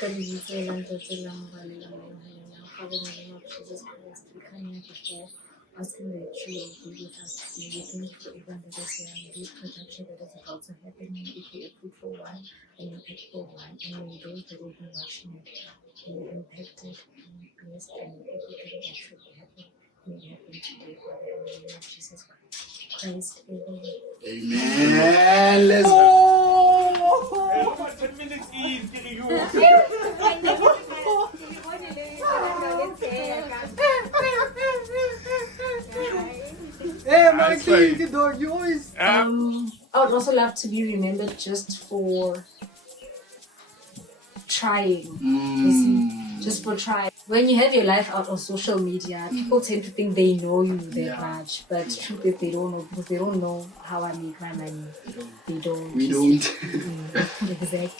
God is with you, and the Lamb of God, Father, in the name of Jesus Christ, we come here before asking that you will be with us today. We thank you for everyone that is here and this protection that is about to happen. May it be a fruitful one and an impactful one. And may those that will be watching it be impacted and blessed, and everything that should happen may happen today, Father, in the name of Jesus Christ. Amen. Amen. Let's go. Hey, Mikey, the dog, you always. I would also love to be remembered just for trying. You see, just for trying. When you have your life out on social media, people tend to think they know you that much, but truth is they don't know, because they don't know how I make my money. They don't. We don't. Exactly.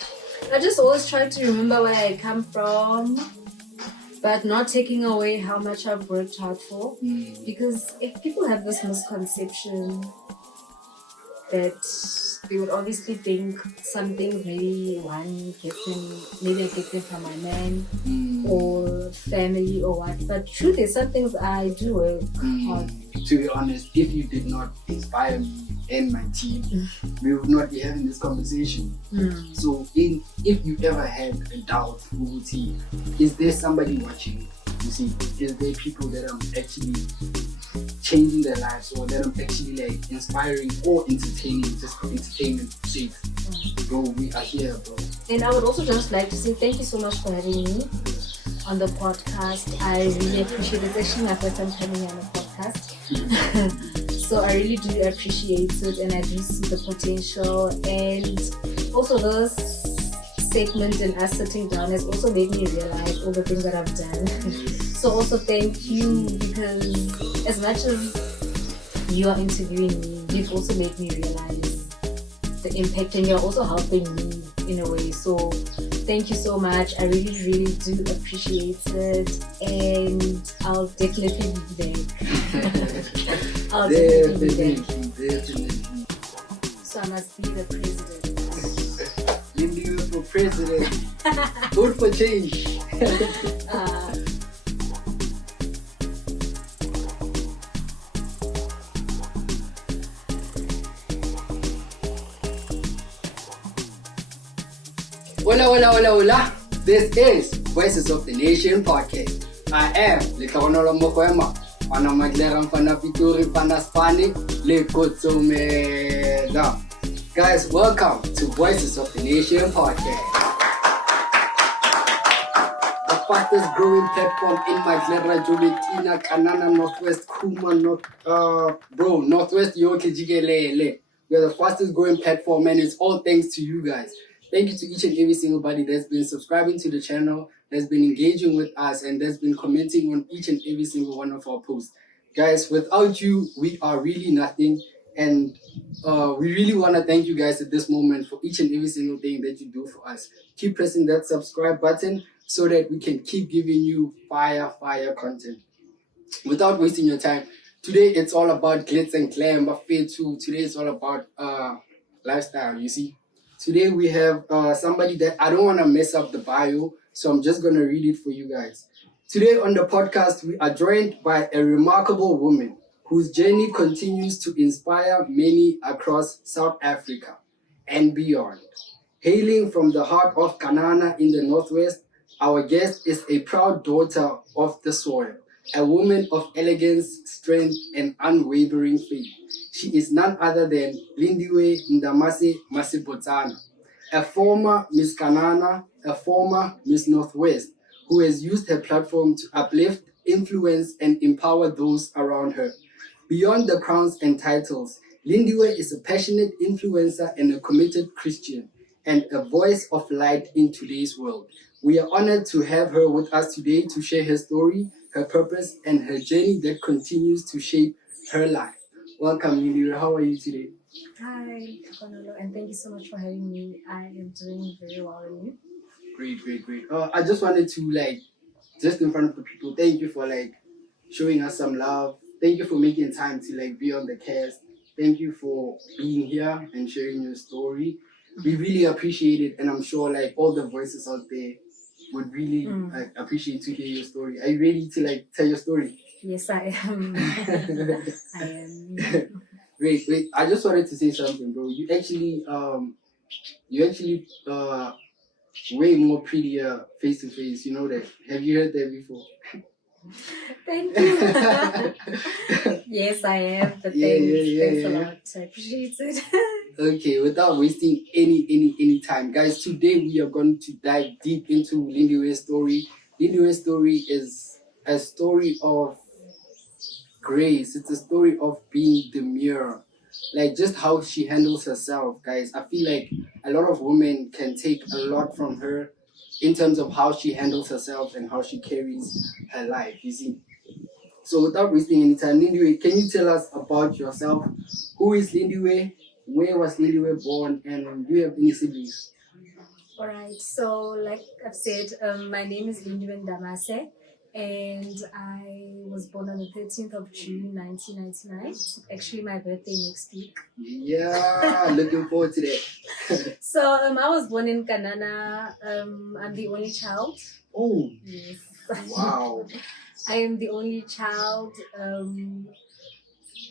I just always try to remember where I come from, but not taking away how much I've worked hard for. Because if people have this misconception that they would obviously think something maybe maybe I get them from my man or family or what. But truth is, some things I do work hard. To be honest, if you did not inspire me and my team, we would not be having this conversation. So if you ever had a doubt, is there somebody watching? You see, is there people that are actually changing their lives, or that I'm actually like inspiring or entertaining, just for entertainment sake? Bro, we are here, bro. And I would also just like to say thank you so much for having me on the podcast. I really appreciate it. It's actually my first time coming here on the podcast. So I really do appreciate it, and I do see the potential. And also this segment and us sitting down has also made me realize all the things that I've done. So also thank you, because as much as you are interviewing me, you've also made me realize the impact, and you're also helping me in a way. So thank you so much. I really, really do appreciate it, and I'll definitely be back. I'll definitely be back. So I must be the president. Lindiwe for president. Vote for change. Hola. This is Voices of the Nation podcast. I am Lekaronolo Mokwema. Ana Maglera Mfana Pituri Mfana Spani Lekotsomela. Guys, welcome to Voices of the Nation podcast. The fastest growing platform in Maglera, Julitina, Kanana, Northwest, Kuma, Northwest Yoke Jigelele. We are the fastest growing platform, and it's all thanks to you guys. Thank you to each and every single body that's been subscribing to the channel, that's been engaging with us, and that's been commenting on each and every single one of our posts. Guys, without you, we are really nothing. And we really want to thank you guys at this moment for each and every single thing that you do for us. Keep pressing that subscribe button so that we can keep giving you fire content. Without wasting your time, today it's all about glitz and glam, but too. Today it's all about lifestyle, you see. Today we have somebody that I don't want to mess up the bio, so I'm just going to read it for you guys. Today on the podcast, we are joined by a remarkable woman whose journey continues to inspire many across South Africa and beyond. Hailing from the heart of Kanana in the Northwest, our guest is a proud daughter of the soil, a woman of elegance, strength, and unwavering faith. She is none other than Lindiwe Ndamase Masebotsana, a former Miss Kanana, a former Miss Northwest, who has used her platform to uplift, influence, and empower those around her. Beyond the crowns and titles, Lindiwe is a passionate influencer and a committed Christian, and a voice of light in today's world. We are honored to have her with us today to share her story, her purpose, and her journey that continues to shape her life. Welcome, Lindiwe. How are you today? Hi, Kanana, and thank you so much for having me. I am doing very well, and you? Great. I just wanted to, just in front of the people, thank you for, showing us some love. Thank you for making time to, be on the cast. Thank you for being here and sharing your story. We really appreciate it, and I'm sure, all the voices out there would really like appreciate to hear your story. Are you ready to like tell your story? Yes, I am. I am. Wait. I just wanted to say something, bro. You actually way more prettier face to face. You know that? Have you heard that before? Thank you. Yes, I am. But thanks a lot. I appreciate it. Okay, without wasting any time, guys, today we are going to dive deep into Lindiwe's story. Lindiwe's story is a story of grace. It's a story of being demure, like just how she handles herself, guys. I feel like a lot of women can take a lot from her in terms of how she handles herself and how she carries her life. You see. So without wasting any time, Lindiwe, can you tell us about yourself? Who is Lindiwe? Where was Lindiwe born? And do you have any siblings? Alright, so like I've said, my name is Lindiwe Ndamase, and I was born on the 13th of June 1999. Actually, my birthday next week. Yeah, looking forward to that. So I was born in Kanana. I'm the only child. Oh, yes. Wow. I am the only child.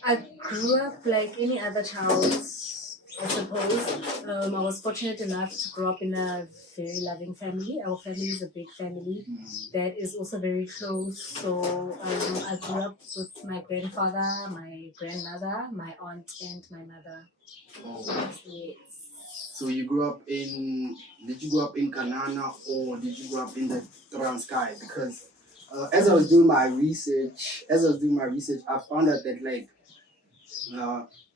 I grew up like any other child, I suppose. I was fortunate enough to grow up in a very loving family. Our family is a big family that is also very close. So I grew up with my grandfather, my grandmother, my aunt, and my mother. Oh. Yes. So you did you grow up in Kanana or did you grow up in the Transkei? Because as I was doing my research, I found out that like,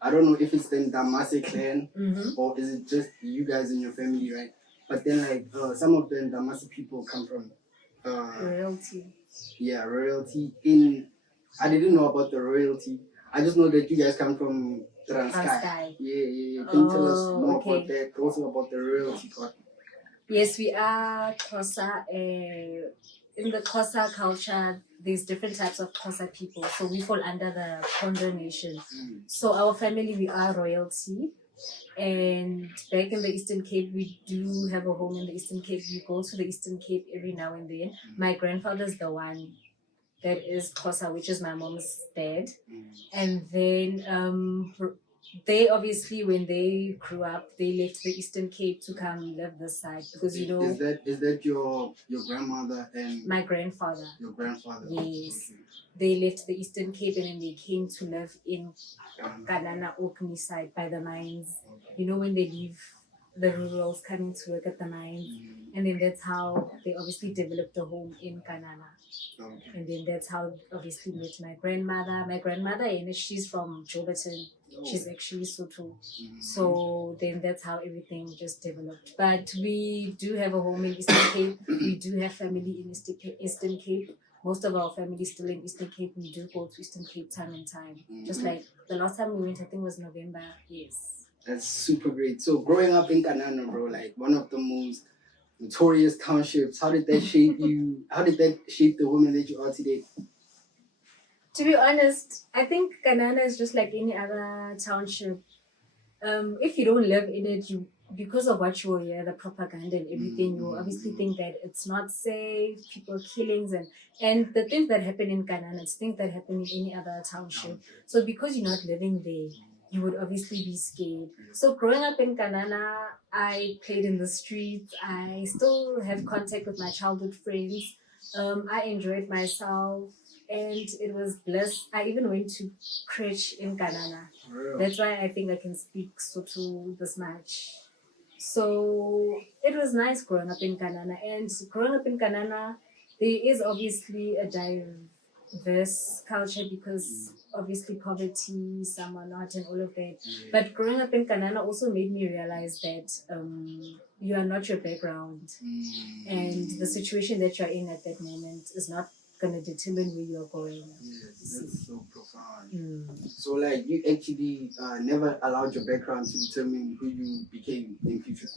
I don't know if it's the Ndamase clan or is it just you guys in your family, right? But then like some of the Ndamase people come from royalty. Yeah, royalty. I didn't know about the royalty. I just know that you guys come from Transkei. Yeah. Can you tell us more about that? Also about the royalty part. Yes, we are Xhosa. In the Xhosa culture, there's different types of Xhosa people. So we fall under the Kondo nation. So our family, we are royalty. And back in the Eastern Cape, we do have a home in the Eastern Cape. We go to the Eastern Cape every now and then. My grandfather's the one that is Xhosa, which is my mom's dad. And then they obviously, when they grew up, they left the Eastern Cape to come live this side because you know. Is that your grandmother and my grandfather? Your grandfather. Yes, they left the Eastern Cape and then they came to live in Kanana Orkney side by the mines. You know when they leave the rurals coming to work at the mines, and then that's how they obviously developed a home in Kanana. And then that's how obviously met my grandmother. My grandmother, and she's from Joburton. She's actually Sotho. So then that's how everything just developed. But we do have a home in Eastern Cape. We do have family in Eastern Cape. Most of our family is still in Eastern Cape. We do go to Eastern Cape time and time. Just like the last time we went, I think was November. Yes. That's super great. So growing up in Kanana, bro, like one of the most notorious townships, how did that shape you? How did that shape the woman that you are today? To be honest, I think Kanana is just like any other township. If you don't live in it, because of what you hear, the propaganda and everything, you obviously think that it's not safe, people killings and the things that happen in Kanana, it's things that happen in any other township. So because you're not living there, you would obviously be scared. So growing up in Kanana, I played in the streets. I still have contact with my childhood friends. I enjoyed myself. And it was bliss. I even went to crèche in Kanana. That's why I think I can speak Sotho this much. So it was nice growing up in Kanana. And growing up in Kanana, there is obviously a diverse culture because obviously poverty, some are not, and all of that. But growing up in Kanana also made me realize that you are not your background. And the situation that you're in at that moment is not going to determine where you're going. Yes, that's so profound. So like you actually never allowed your background to determine who you became in future.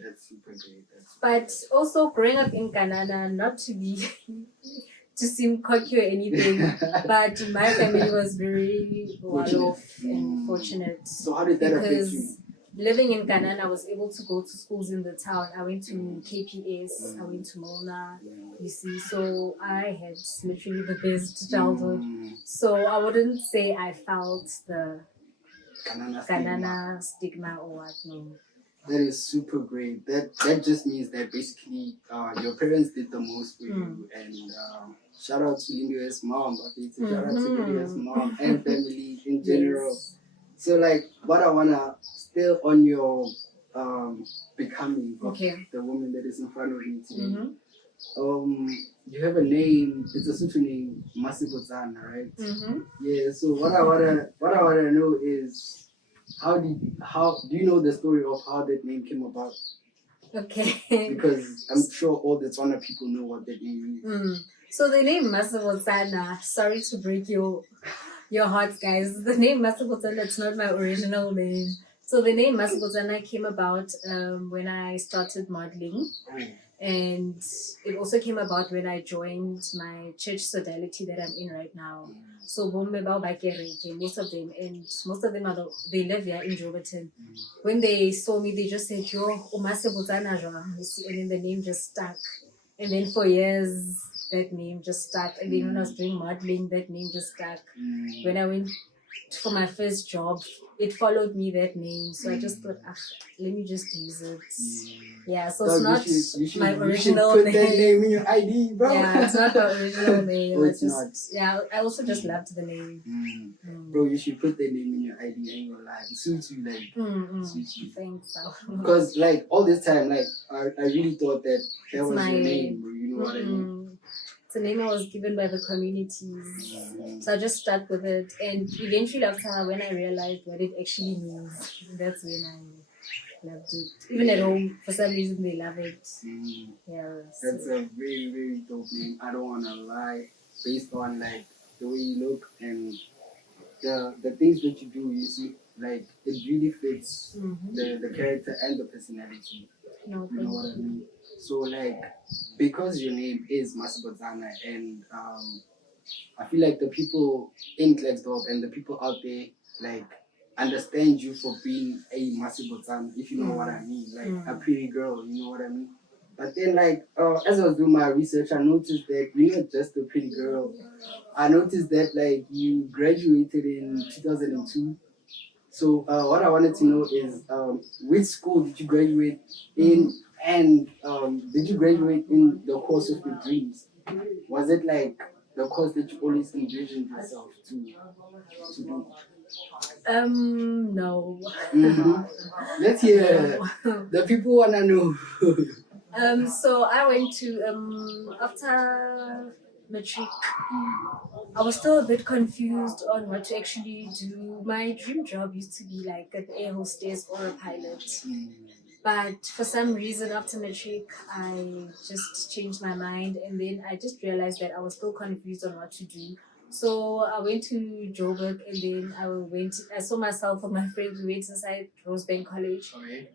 That's super great. But also growing up in Kanana, not to be to seem cocky or anything, but my family was very well off and fortunate. So how did that affect you? living in Kanana, I was able to go to schools in the town. I went to KPS, I went to Mona, you see. So I had literally the best childhood. So I wouldn't say I felt the Kanana stigma or what, no. That is super great. That just means that basically your parents did the most for you. And shout out to Lindiwe's mom, shout out to Lindiwe's mom and family in general. Yes. So like what I wanna still on your becoming of the woman that is in front of me today. You have a name, it's a Sutu name, Masebotsana, right? Yeah, so what I wanna know is how do you know the story of how that name came about? Okay. Because I'm sure all the Tswana people know what that name is. So the name Masebotsana, sorry to break your hearts, guys. The name Masebotsana, it's not my original name. So the name Masebotsana came about when I started modeling. And it also came about when I joined my church sodality that I'm in right now. So most of them they live here in Joburg. When they saw me, they just said, "Yo, Masebotsana," you see, and then the name just stuck. And then for years, that name just stuck. And then when I was doing modeling, that name just stuck. When I went for my first job, it followed me, that name. So I just thought, let me just use it. Yeah, so it's not my original name. Put name. that name in your ID, bro. Yeah, it's not my original name. It's not. Yeah, I also just loved the name. Bro, you should put that name in your ID. I ain't gonna lie. It suits you, like. Suits you. Thanks. Because, like, all this time, like, I really thought that was your name, bro. You know what I mean? It's a name I was given by the communities. So I just stuck with it. And eventually after, when I realized what it actually means, that's when I loved it. Even at home, for some reason, they love it. Yeah. That's a very, very dope name. I don't want to lie. Based on, like, the way you look and the things that you do, you see, like, it really fits the character and the personality. No, you know what I mean? So, like, because your name is Masebotsana, and I feel like the people in Klerksdorp and the people out there, like, understand you for being a Masebotsana, if you know what I mean. Like, a pretty girl, you know what I mean? But then, like, as I was doing my research, I noticed that you're not just a pretty girl. I noticed that, like, you graduated in 2002. So what I wanted to know is which school did you graduate in, and did you graduate in the course of your dreams? Was it like the course that you always envisioned yourself to do? No. Let's hear. The people wanna know. So I went to after matric. I was still a bit confused on what to actually do. My dream job used to be like an air hostess or a pilot. But for some reason after matric, I just changed my mind, and then I just realized that I was still confused on what to do. So I went to Joburg, and then I saw myself and my friends. We went inside Rosebank College,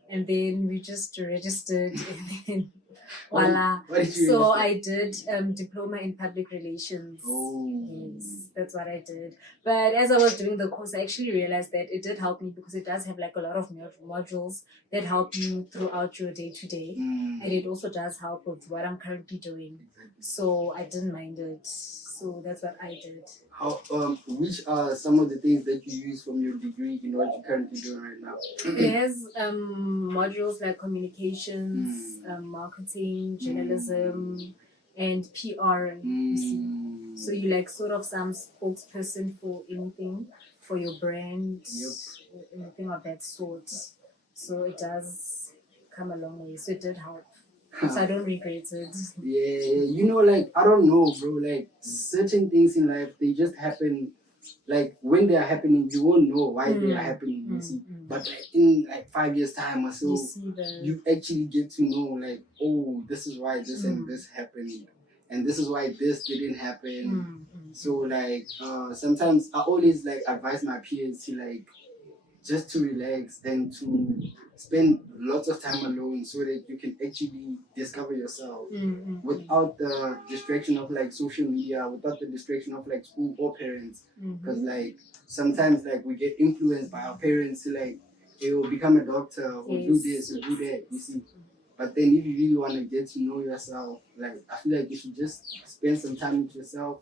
and then we just registered, and then voila. So I did diploma in public relations. Yes, that's what I did. But as I was doing the course, I actually realized that it did help me, because it does have like a lot of modules that help you throughout your day-to-day. And it also does help with what I'm currently doing. So I didn't mind it. So that's what I did. Which are some of the things that you use from your degree in what you're currently doing right now? There's modules like communications, marketing, journalism, and PR. You see. So you like sort of some spokesperson for anything, for your brand, anything of that sort. So it does come a long way. So it did help. So I don't regret it. Yeah, you know, like, I don't know, bro. Like, certain things in life, they just happen. Like, when they are happening, you won't know why they are happening, you see. But like, in like 5 years' time or so, you actually get to know, like, oh, this is why this and this happened, and this is why this didn't happen. So like, sometimes I always like advise my peers to like just to relax and to spend lots of time alone, so that you can actually discover yourself without the distraction of like social media, without the distraction of like school or parents. Because like sometimes like we get influenced by our parents to like you'll become a doctor or do Yes. this or do that, you see. But then if you really want to get to know yourself, like I feel like you should just spend some time with yourself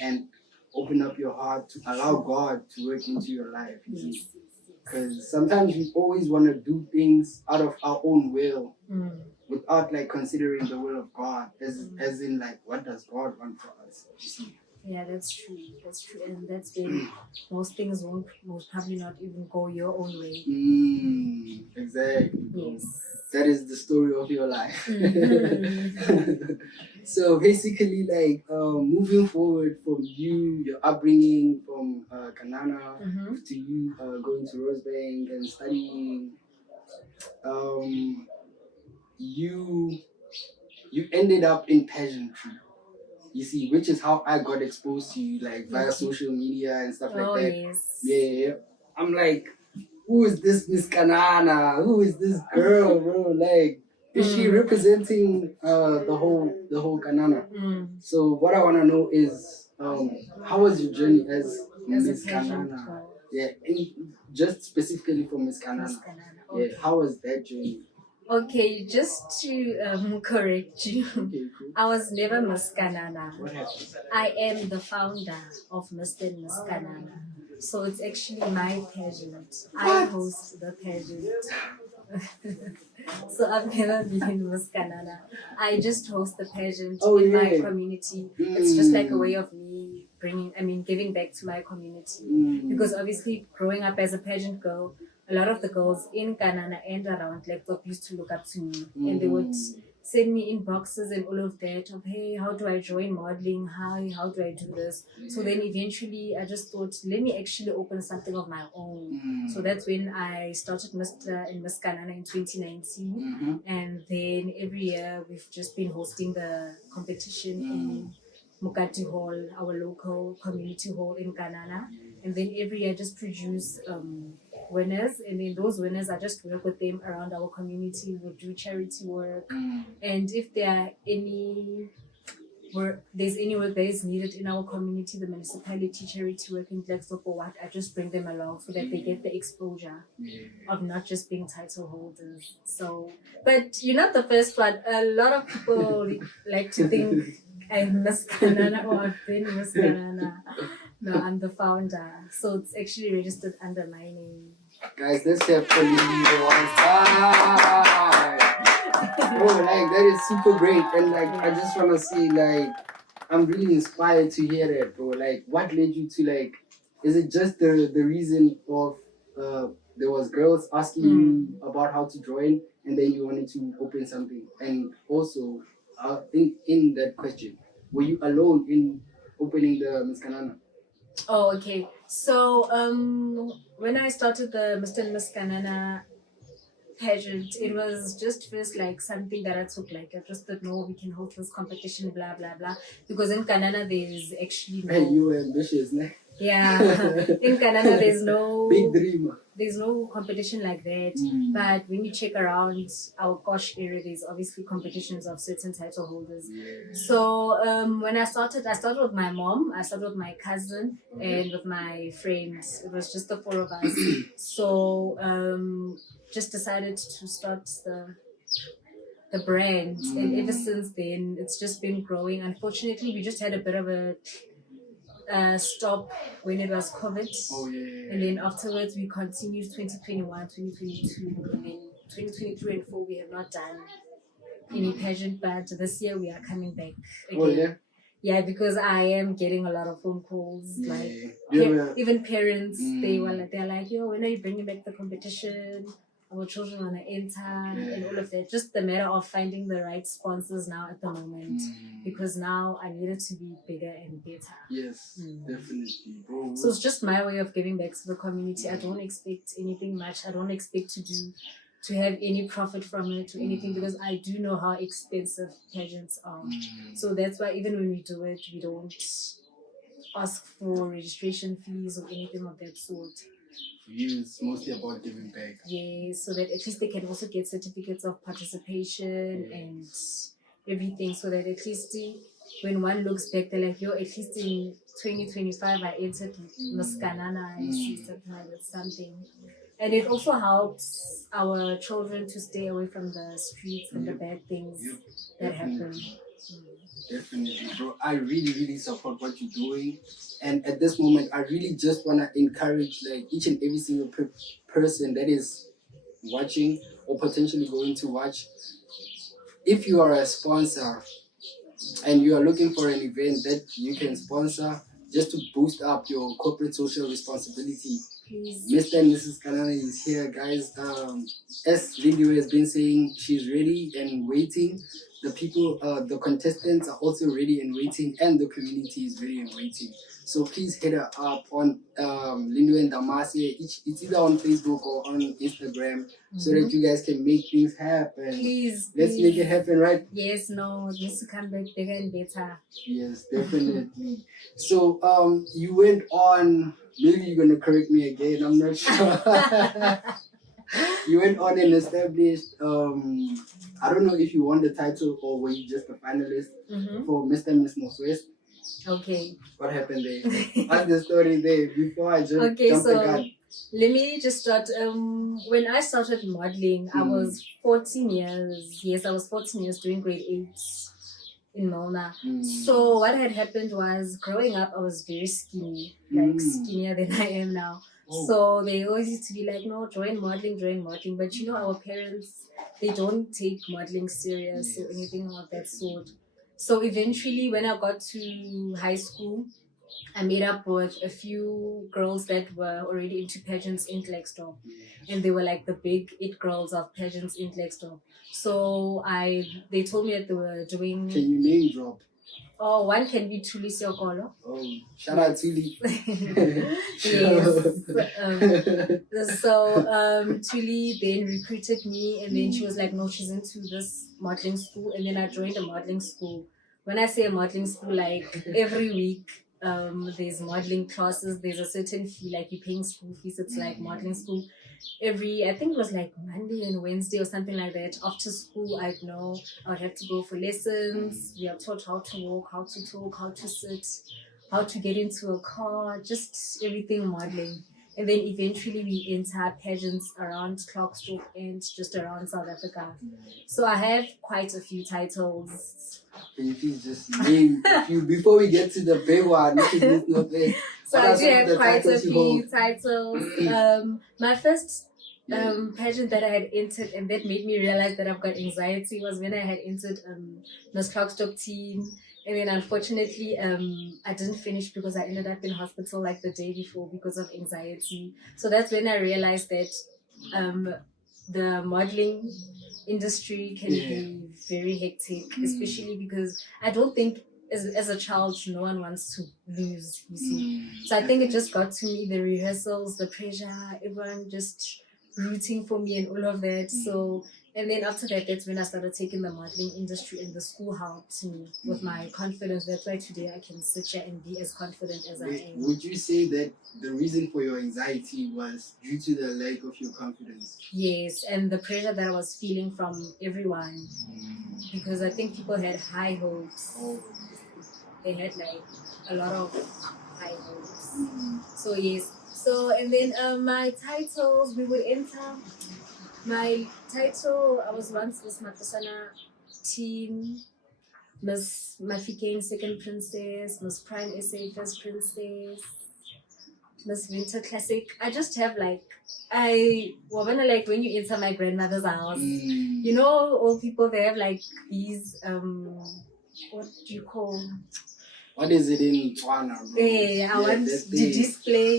and open up your heart to allow God to work into your life. Yes. Because sometimes we always want to do things out of our own will without like considering the will of God, as in like what does God want for us? You see? Yeah, that's true. That's true. And that's when most things won't most probably not even go your own way. Exactly. Yes. That is the story of your life. So basically, like moving forward from you, your upbringing from Kanana to you going to Rosebank and studying, you ended up in pageantry. You see, which is how I got exposed to you, like via social media and stuff like that. Yes. Yeah. I'm like, who is this Miss Kanana? Who is this girl, bro? Like, is she representing the whole Kanana? So what I wanna know is, how was your journey as Miss Kanana? Yeah, just specifically for Miss Kanana. Okay. Yeah, how was that journey? Okay, just to correct you, Okay, cool. I was never Miss Kanana. What happened? I am the founder of Mr&Miss Kanana. So it's actually my pageant. I host the pageant. So I've never been Miss Kanana. I just host the pageant in my community. It's just like a way of me giving back to my community. Because obviously growing up as a pageant girl, a lot of the girls in Kanana and around Laptop used to look up to me. And they would send me inboxes and all of that of, hey, how do I join modeling? How do I do this? So then eventually I just thought, let me actually open something of my own. So that's when I started Mr. and Miss Kanana in 2019. And then every year we've just been hosting the competition in Mukati Hall, our local community hall in Kanana. And then every year I just produce winners, and then those winners I just work with them around our community. We'll do charity work, and if there are there's any work that is needed in our community, the municipality charity work in Blackstop or what, I just bring them along so that they get the exposure of not just being title holders. So, but you're not the first one. A lot of people like to think I'm Miss Kanana or I've been Miss Kanana. No, I'm the founder. So it's actually registered under my name. Guys, let's have for Lindiwe one time. Bro, like that is super great. And like I just wanna say, like, I'm really inspired to hear that, bro. Like, what led you to like, is it just the reason of there was girls asking you about how to join and then you wanted to open something? And also in that question, were you alone in opening the Miss Kanana? Oh, okay. So when I started the Mr&Miss Kanana pageant, it was just first like something that I took, like I just thought, no, we can hold this competition, blah blah blah, because in Kanana there is actually no... Hey, you were ambitious, ne? Yeah. In Kanana there's no big dreamer. There's no competition like that. But when you check around our Kosh area, there's obviously competitions of certain title holders. So when I started with my mom, I started with my cousin and with my friends. It was just the four of us. So just decided to start the brand, and ever since then it's just been growing. Unfortunately, we just had a bit of a stop when it was COVID. And then afterwards we continued 2021, 2022, and then 2023 and 4 we have not done any pageant, but this year we are coming back again. Yeah, because I am getting a lot of phone calls, like even parents, they're like, yo, when are you bringing back the competition? Our children want to enter and all of that. Just the matter of finding the right sponsors now at the moment, because now I need it to be bigger and better. Yes, definitely, bro. So it's just my way of giving back to the community. I don't expect anything much. I don't expect to have any profit from it or anything, because I do know how expensive pageants are. So that's why even when we do it, we don't ask for registration fees or anything of that sort. For you, it's mostly about giving back. Yeah, so that at least they can also get certificates of participation and everything, so that at least when one looks back, they're like, yo, at least in 2025 I entered Miss Kanana and see something. And it also helps our children to stay away from the streets and the bad things that happen. Definitely, bro. I really, really support what you're doing. And at this moment, I really just want to encourage like each and every single person that is watching or potentially going to watch. If you are a sponsor and you are looking for an event that you can sponsor just to boost up your corporate social responsibility, Please. Mr. and Mrs. Kanana is here, guys. As Lindiwe has been saying, she's ready and waiting. The people, the contestants are also ready and waiting, and the community is ready and waiting. So please hit her up on Lindiwe Ndamase. It's either on Facebook or on Instagram, so that you guys can make things happen. Please. Let's make it happen, right? Yes, no, it needs to come back bigger and better. Yes, definitely. So you went on. Maybe you're gonna correct me again. I'm not sure. You went on and established. I don't know if you won the title or were you just a finalist for Mr&Miss Northwest. Okay. What happened there? What's the story there? Before I jump the gun. Let me just start. When I started modeling, I was 14 years. Yes, I was 14 years doing grade 8 in Mona. So what had happened was, growing up, I was very skinny, like skinnier than I am now. So they always used to be like, no, join modeling. But you know, our parents, they don't take modeling serious or anything of that sort. So eventually, when I got to high school, I made up with a few girls that were already into Pageants in Lexington. And they were like the big it girls of Pageants in Lexington. So they told me that they were doing... Can you name drop? Oh, one can be Tuli Siokolo. Oh, shout out Tuli. Yes. So Tuli then recruited me, and then she was like, no, she's into this modeling school. And then I joined a modeling school. When I say a modeling school, like every week, there's modeling classes, there's a certain fee, like you're paying school fees, it's like modeling school. I think it was like Monday and Wednesday or something like that. After school, I would have to go for lessons. We are taught how to walk, how to talk, how to sit, how to get into a car, just everything modeling. And then eventually we enter pageants around Clarkston and just around South Africa. So I have quite a few titles. Can you please just name a few before we get to the big one? So I do have quite a few titles. My first pageant that I had entered and that made me realize that I've got anxiety was when I had entered Miss Clarkstock team. And then unfortunately, I didn't finish because I ended up in hospital like the day before because of anxiety. So that's when I realized that the modeling industry can be very hectic, especially because I don't think as a child, no one wants to lose, you see. So I think it just got to me, the rehearsals, the pressure, everyone just rooting for me and all of that. So, and then after that, that's when I started taking the modeling industry, and the school helped me with my confidence. That's why today I can sit here and be as confident as I am. Would you say that the reason for your anxiety was due to the lack of your confidence? Yes, and the pressure that I was feeling from everyone. Because I think people had high hopes. They had like a lot of high hopes. So yes. So, and then my titles, we would enter. My title, I was once Miss Masebotsana Teen, Miss Mafikeng Second Princess, Miss Prime SA First Princess, Miss Winter Classic. I just have like, when you enter my grandmother's house, you know, old people, they have like these, what do you call? What is it in Tswana, bro? Yeah, I want to display.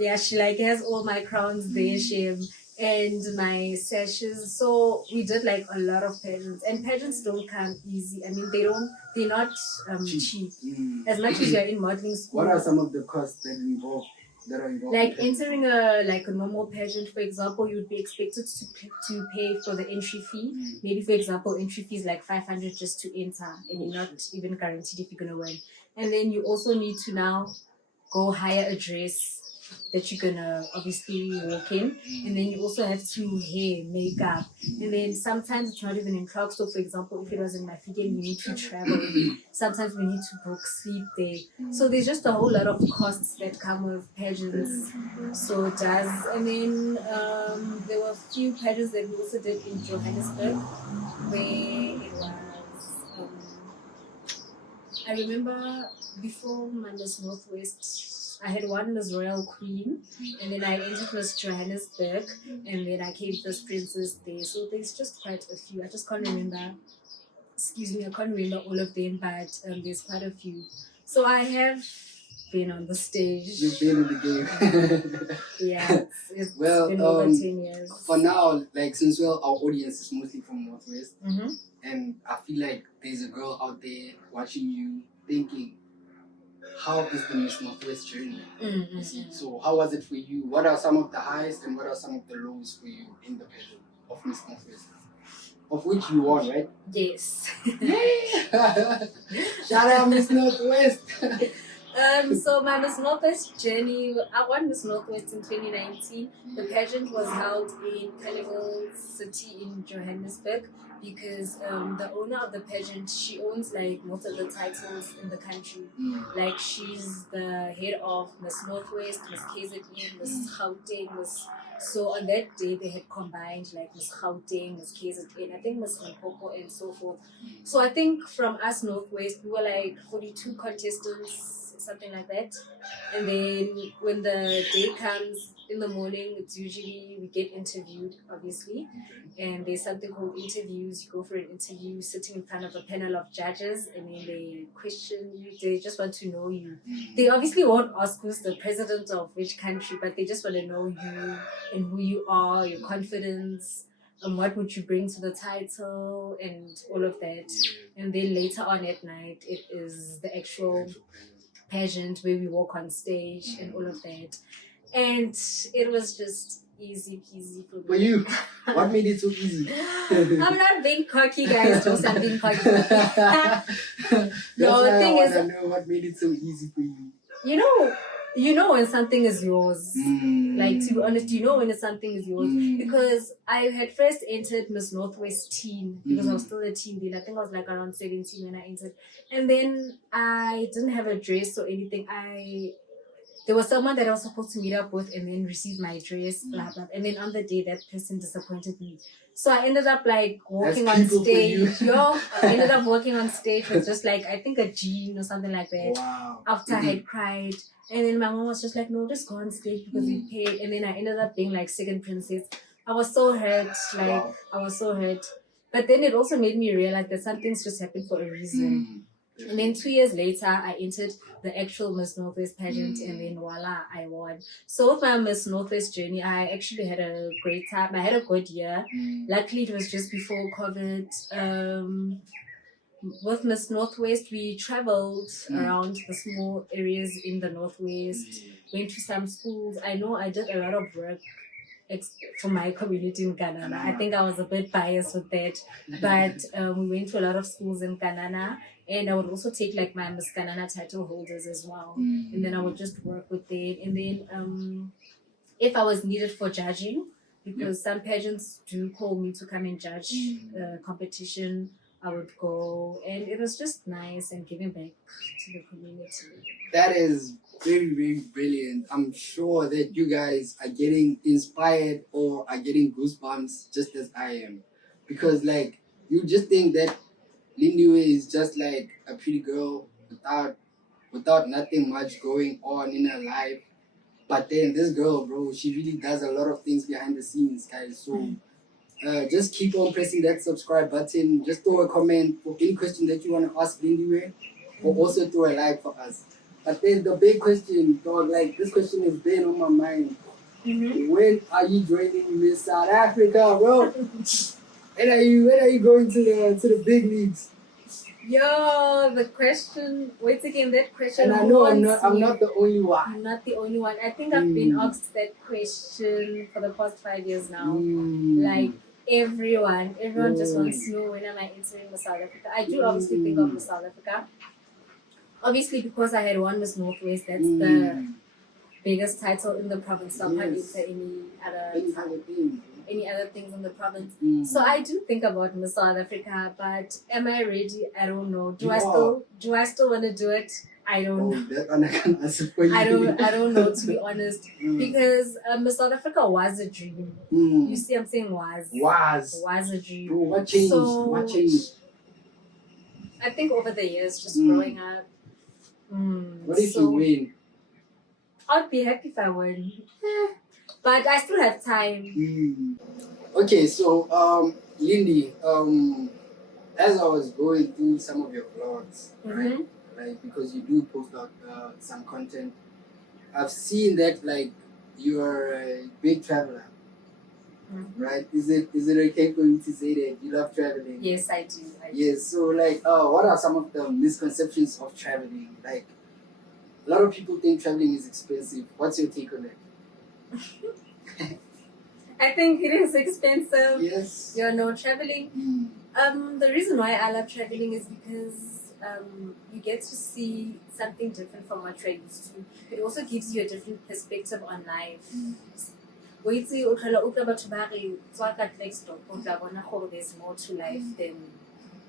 Yeah, she like has all my crowns there, and my sashes. So we did like a lot of pageants, and pageants don't come easy. I mean, they're not cheap. As much as you're in modeling school. What are some of the costs that are involved? Like entering a normal pageant, for example, you would be expected to pay for the entry fee. Maybe, for example, entry fee is like 500 just to enter, and you're not even guaranteed if you're gonna win. And then you also need to now go hire a dress. that you're gonna obviously walk in, and then you also have to hair, makeup, and then sometimes it's not even in Clark. So for example, if it was in Mafeking, we need to travel. Sometimes we need to book sleep there. So there's just a whole lot of costs that come with pageants. So it does. And then there were a few pageants that we also did in Johannesburg, where it was. I remember before my Miss Northwest, I had one Miss Royal Queen, and then I entered Miss Johannesburg, and then I came first princess there. So there's just quite a few. I just can't remember. Excuse me, I can't remember all of them, but there's quite a few. So I have been on the stage. You've been in the game. Yeah, it's been over 10 years. For now, like since our audience is mostly from Northwest, Mm-hmm. and I feel like there's a girl out there watching you thinking, how is the Miss Northwest journey? Mm-hmm. You see? So how was it for you? What are some of the highs and what are some of the lows for you in the pageant of Miss Northwest? Of which you won, right? Yes. Shout out Miss Northwest. So my Miss Northwest journey, I won Miss Northwest in 2019. The pageant was held in Carnival City in Johannesburg because the owner of the pageant, she owns like most of the titles in the country. Like she's the head of Miss Northwest, Miss KZN, Miss Gauteng, Miss. So on that day they had combined like Miss Gauteng, Miss KZN, I think Miss Limpopo and so forth. So I think from us Northwest we were like 42 contestants, something like that. And then when the day comes in the morning, it's usually we get interviewed, obviously. And there's something called interviews. You go for an interview sitting in front of a panel of judges, and then they question you. They just want to know you. They obviously won't ask who's the president of which country, but they just want to know you and who you are, your confidence, and what would you bring to the title, and all of that. And then later on at night, it is the actual pageant where we walk on stage and all of that. And it was just easy peasy for me. For you, what made it so easy? I'm not being cocky, guys. Just I'm being cocky. That's No, the why thing I is, want to know what made it so easy for you. you know when something is yours. Like, to be honest, you know when something is yours. Because I had first entered Miss Northwest teen because I was still a teen then. I think I was like around 17 when I entered. And then I didn't have a dress or anything. There was someone that I was supposed to meet up with and then receive my dress, blah, blah. And then on the day, that person disappointed me. So I ended up like walking on stage. I ended up walking on stage with just like, I think a jean or something like that. Wow. After I had cried. And then my mom was just like, no, just go on stage because we paid. And then I ended up being like second princess. I was so hurt. I was so hurt. But then it also made me realize that some things just happen for a reason. And then 2 years later, I entered the actual Miss Northwest pageant, and then voila, I won. So with my Miss Northwest journey, I actually had a great time. I had a good year. Luckily, it was just before COVID. With Miss Northwest, we traveled around the small areas in the Northwest, went to some schools. I know I did a lot of work for my community in Kanana. I think I was a bit biased with that, but we went to a lot of schools in Kanana, and I would also take like my Miss Kanana title holders as well, and then I would just work with them. And then if I was needed for judging, because some pageants do call me to come and judge competition, I would go, and it was just nice and giving back to the community. That is very, very brilliant. I'm sure that you guys are getting inspired or are getting goosebumps just as I am. Because like, you just think that Lindiwe is just like a pretty girl without nothing much going on in her life. But then this girl, bro, she really does a lot of things behind the scenes, guys. So just keep on pressing that subscribe button. Just throw a comment for any question that you want to ask Lindiwe, or also throw a like for us. But then the big question, dog, like this question has been on my mind. When are you joining Miss South Africa, bro? When are you going to the big leagues? Yo, the question. Wait again, that question. And I know I'm not the only one. I'm not the only one. I think I've been asked that question for the past 5 years now. Like everyone just wants to know when am I entering Miss South Africa. I do obviously think of Miss South Africa. Obviously, because I had won Miss Northwest, that's biggest title in the province, so Yes. any other thing. any other things in the province. Mm. So I do think about Miss South Africa, but am I ready? I don't know. Do I still want to do it? I don't know. That one I can answer for you. I don't know, to be honest, because Miss South Africa was a dream. You see, I'm saying was a dream. Bro, what changed? So, what changed? I think over the years, just growing up. What if you win? I'd be happy if I win, but I still have time. Okay, so Lindy, as I was going through some of your vlogs, right? Like, because you do post out some content, I've seen that like you're a big traveler, right? Is it okay for you to say that you love traveling? Yes, I do. Yes. So like, what are some of the misconceptions of traveling? Like, a lot of people think traveling is expensive. What's your take on it? I think it is expensive. Yes. Traveling. The reason why I love traveling is because you get to see something different from what you're used to. It also gives you a different perspective on life. There's more to life than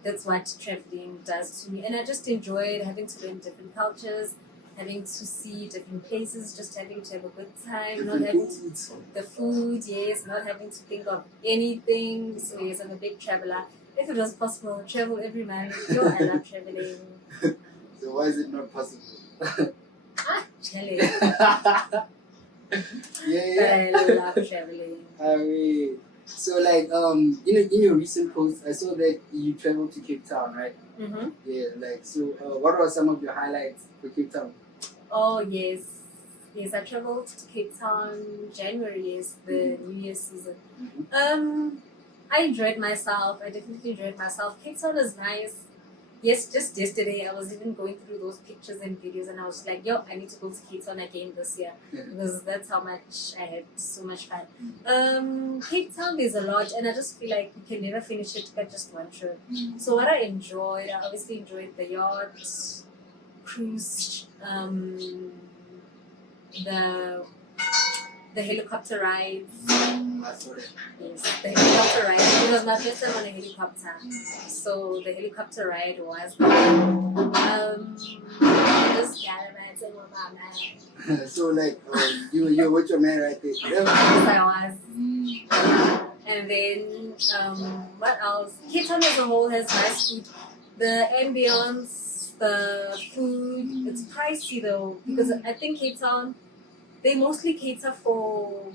that's what traveling does to me. And I just enjoyed having to learn different cultures, having to see different places, just having to have a good time, not having to the food, yes, not having to think of anything. So yes, I'm a big traveler. If it was possible, travel every month. I love traveling. So why is it not possible? Chilling. Yeah. But I love traveling. I mean, so like in your recent post, I saw that you traveled to Cape Town, right? Yeah. Like, so what were some of your highlights for Cape Town? Oh yes, I traveled to Cape Town. January is the New Year's season. I enjoyed myself. I definitely enjoyed myself. Cape Town is nice. Yes, just yesterday I was even going through those pictures and videos, and I was like, yo, I need to go to Cape Town again this year because that's how much I had so much fun. Cape Town is a lot, and I just feel like you can never finish it at just one trip. So what I obviously enjoyed the yacht cruise, the helicopter rides. Yes, the helicopter ride. It was my first time on a helicopter, so the helicopter ride was just gallivanting with my man. So like you're with your man right there. Yes, I was. And then what else? Cape Town as a whole has nice food. The ambience, the food. It's pricey though, because I think Cape Town, they mostly cater for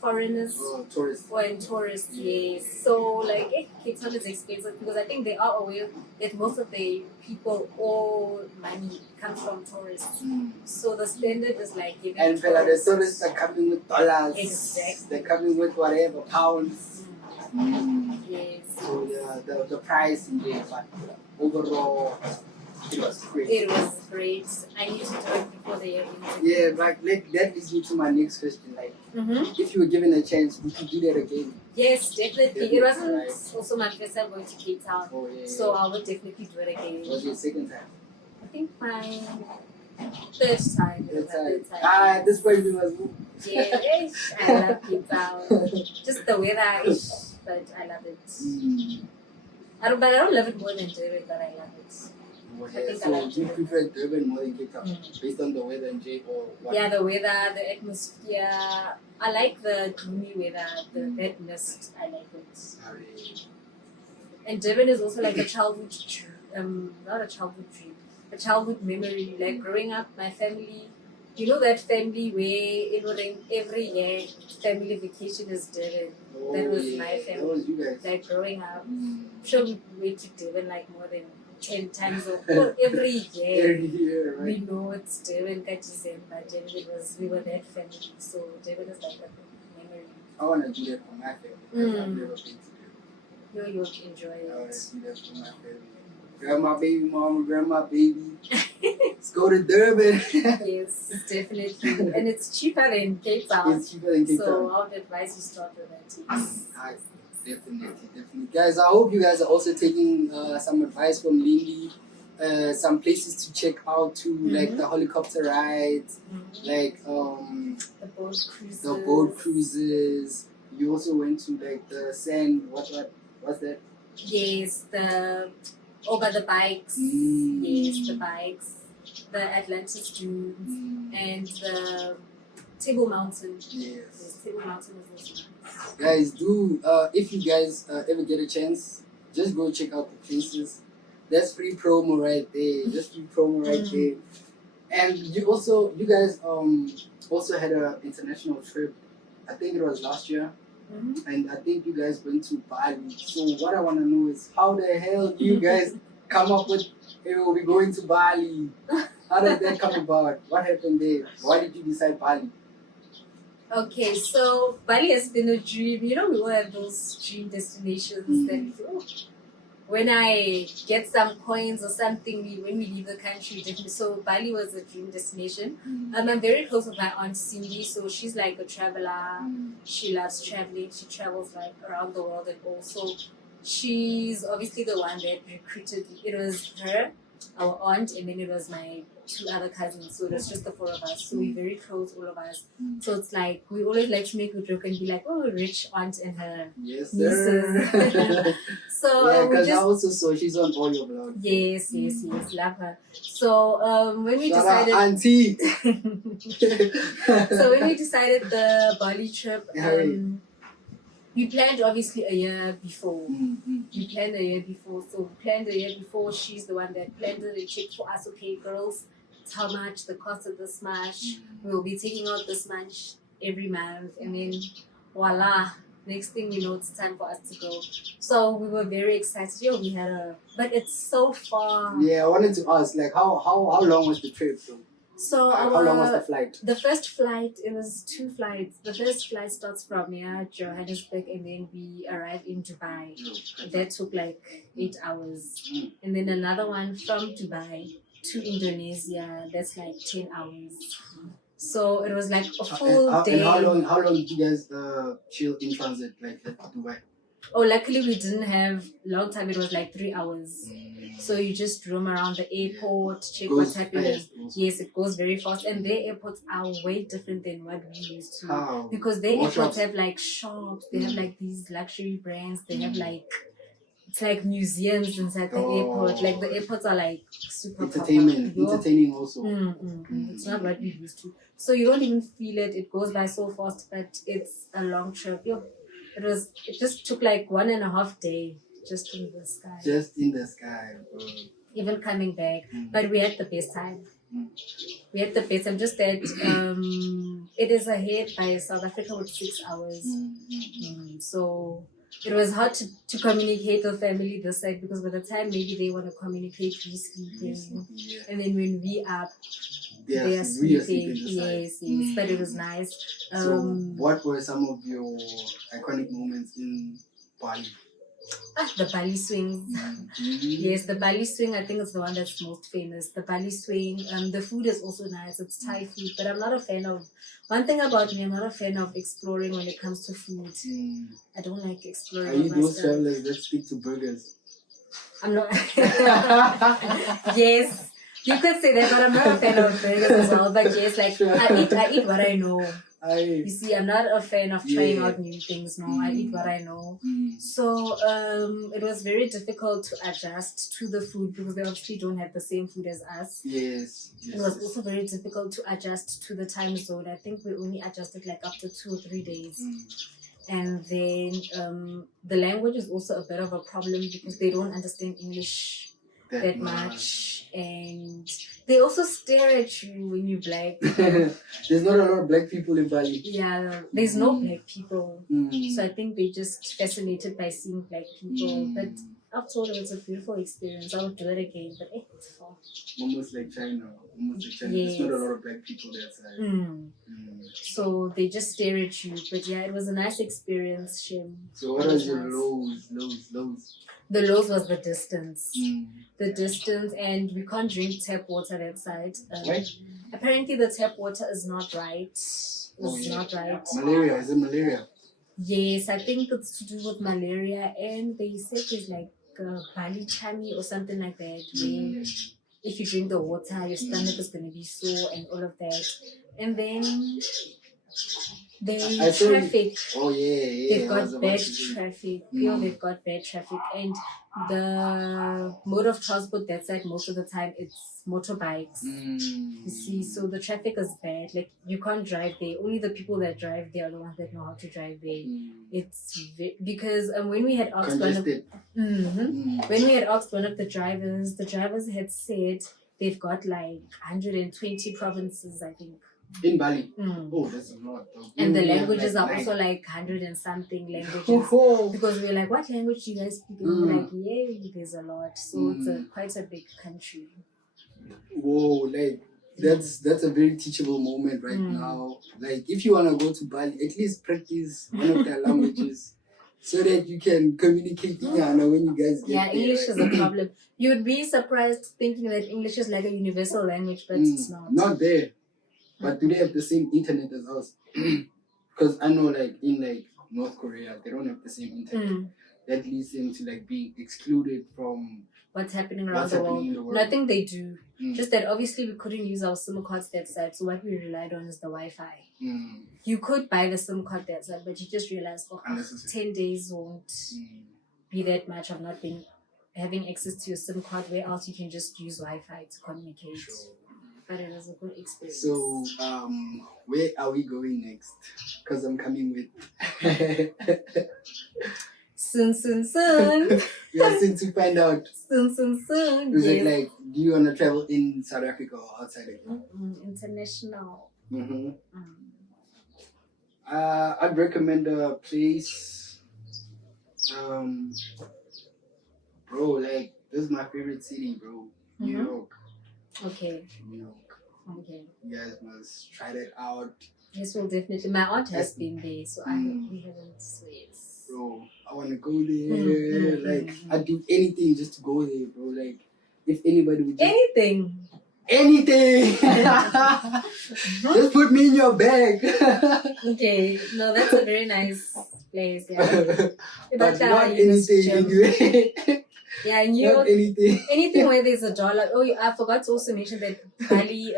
foreigners tourists, yes. So like Cape Town is expensive because I think they are aware that most of the people or money comes from tourists. So the standard is like and the tourists are coming with dollars. Exactly. They're coming with whatever pounds. Yes. So the price in there, but overall it was great. It was great. I need to do it before the year ends. Yeah, but that leads me to my next question. Like, if you were given a chance, would you do that again? Yes, definitely. It wasn't also my first time going to Cape Town, so I would definitely do it again. Was your second time? I think my third time. Ah, this way we must move. Yeah, I love Cape Town. Just the weather, but I love it. I don't love it more than Durban, but I love it. So do you prefer Durban more than Cape Town based on the weather and or what? Yeah, the weather, the atmosphere. I like the gloomy weather, that mist. I like it. And Durban is also like a childhood, not a childhood dream, a childhood memory. Like growing up, my family, you know that family where every year family vacation is Durban. That was my family. That was you guys. Like growing up, I'm sure we went to Durban like more than 10 times or every year. Every year, right? We know it's Durban, December. We were that family. So Durban is like a memory. I want to do that for my family. I've never been to Durban. You'll enjoy it. I want to do that for my family. Grandma, baby, mama, grandma, baby. Let's go to Durban. Yes, definitely. And it's cheaper than Cape Town. It's cheaper than Cape Town. So I would advise you start with that. Definitely. Guys, I hope you guys are also taking some advice from Lindy. some places to check out too, like the helicopter rides, like the boat cruises. You also went to like the sand. What's that? Yes, the bikes. Yes, the bikes, the Atlantis dunes, and the Table Mountain. Yes. Table Mountain is also nice. Guys, if you guys ever get a chance, just go check out the places. That's free promo right there. Just free promo right there. And you guys also had an international trip. I think it was last year. And I think you guys went to Bali. So what I want to know is how the hell do you guys come up with, hey, we'll be going to Bali? How did that come about? What happened there? Why did you decide Bali? Okay, so Bali has been a dream. You know, we all have those dream destinations that we feel, oh, when I get some coins or something, when we leave the country, definitely. So Bali was a dream destination. I'm very close with my aunt Cindy, so she's like a traveler. She loves traveling. She travels like around the world, and also she's obviously the one that recruited. It was her, our aunt, and then it was my 2 other cousins. So it was just the 4 of us. So we're very close, all of us. So it's like we always like to make a joke and be like, oh, rich aunt and her nieces. So yeah, because I also saw she's on all your vlogs. Yes, love her. So when we decided, auntie. So when we decided the Bali trip, we planned obviously a year before. We planned a year before. So we planned a year before. She's the one that planned it and checked for us. Okay, girls, it's how much the cost of this much. We'll be taking out this much every month, and then voila. Next thing you know, it's time for us to go. So we were very excited. We had but it's so far. Yeah, I wanted to ask, like, how long was the trip? So how long was the flight? The first flight, it was 2 flights. The first flight starts from Johannesburg, and then we arrived in Dubai. That took like 8 hours. And then another one from Dubai to Indonesia. That's like 10 hours. So it was like a full day. And how long did you guys chill in transit, like at Dubai? Oh, luckily we didn't have long time. It was like 3 hours. So you just roam around the airport, check what's happening. Yes, it goes very fast. And their airports are way different than what we used to. How? Because their airports have like shops. They have like these luxury brands. They have like, it's like museums inside the airport. Like the airports are like super entertaining also. It's not what we used to. So you don't even feel it. It goes by so fast, but it's a long trip. It just took like 1.5 days just in the sky. Just in the sky, bro. Even coming back. But we had the best time. We had the best time. Just that it is ahead by South Africa with 6 hours. So it was hard to communicate with family this side, because by the time maybe they want to communicate, we sleeping. And then when we up, they are sleeping. Yes. But it was nice. So what were some of your iconic moments in Bali? The Bali swing. Yes, the Bali swing, I think it's the one that's most famous. The Bali swing. The food is also nice. It's Thai food, but I'm not a fan of, one thing about me, I'm not a fan of exploring when it comes to food. I don't like exploring. Are you those travelers that stick to burgers? I'm not. Yes, you could say that, but I'm not a fan of burgers as well. But yes, like I eat what I know. You see, I'm not a fan of trying out new things. No, I eat what I know. So it was very difficult to adjust to the food, because they obviously don't have the same food as us. Yes. It was also very difficult to adjust to the time zone. I think we only adjusted like after 2 or 3 days. And then the language is also a bit of a problem, because they don't understand English that much, and they also stare at you when you're black. There's not a lot of black people in Bali. Yeah, there's no black people. So I think they're just fascinated by seeing black people. But after all, it was a beautiful experience. I would do it again, but it's far. Almost like China. Yes. There's not a lot of black people there. So they just stare at you. But yeah, it was a nice experience, Shem. So what was your lows? The lows was the distance. The distance, and we can't drink tap water that side. Apparently the tap water is not right. Not right. Malaria, is it malaria? Yes, I think it's to do with malaria, and they said there's like Bali chami or something like that, where if you drink the water, your stomach is going to be sore and all of that. And then traffic. Oh yeah. They've got bad traffic. They've got bad traffic, and the mode of transport that side most of the time it's motorbikes. You see, so the traffic is bad. Like you can't drive there. Only the people that drive there are the ones that know how to drive there. It's because when we had asked when we had asked one of the drivers had said they've got like 120 provinces, I think. In Bali? Oh, that's a lot. And the languages are also like 100 and something languages. Because we're like, what language do you guys speak? And we're like, yeah, there's a lot. So it's quite a big country. Whoa, like that's a very teachable moment right now. Like if you want to go to Bali, at least practice one of their languages so that you can communicate when you guys get there. English is a problem. You would be surprised thinking that English is like a universal language, but it's not. Not there. But do they have the same internet as us? Because I know, like in like North Korea, they don't have the same internet. That leads them to like being excluded from what's happening around the world. Nothing they do. Just that obviously we couldn't use our SIM cards that side, so what we relied on is the Wi-Fi. You could buy the SIM card that side, but you just realize 10 days won't be that much of not having access to your SIM card, where else you can just use Wi-Fi to communicate. Sure. But it was a good experience. So, where are we going next? Because I'm coming with... soon. We are soon to find out. Soon. Is it like, do you want to travel in South Africa or outside of it? International. I'd recommend a place... bro, like, this is my favorite city, bro. New York. Okay. New York. Okay. You guys must try that out. Yes, well, definitely. My aunt has been there, so we haven't. So yes. Bro, I want to go there. Like, I'd do anything just to go there, bro. Like, if anybody would just... Anything! Just put me in your bag. Okay. No, that's a very nice place. Yeah. But not anything anyway. Yeah, New York. Anything where there's a dollar. Oh, I forgot to also mention that Bali,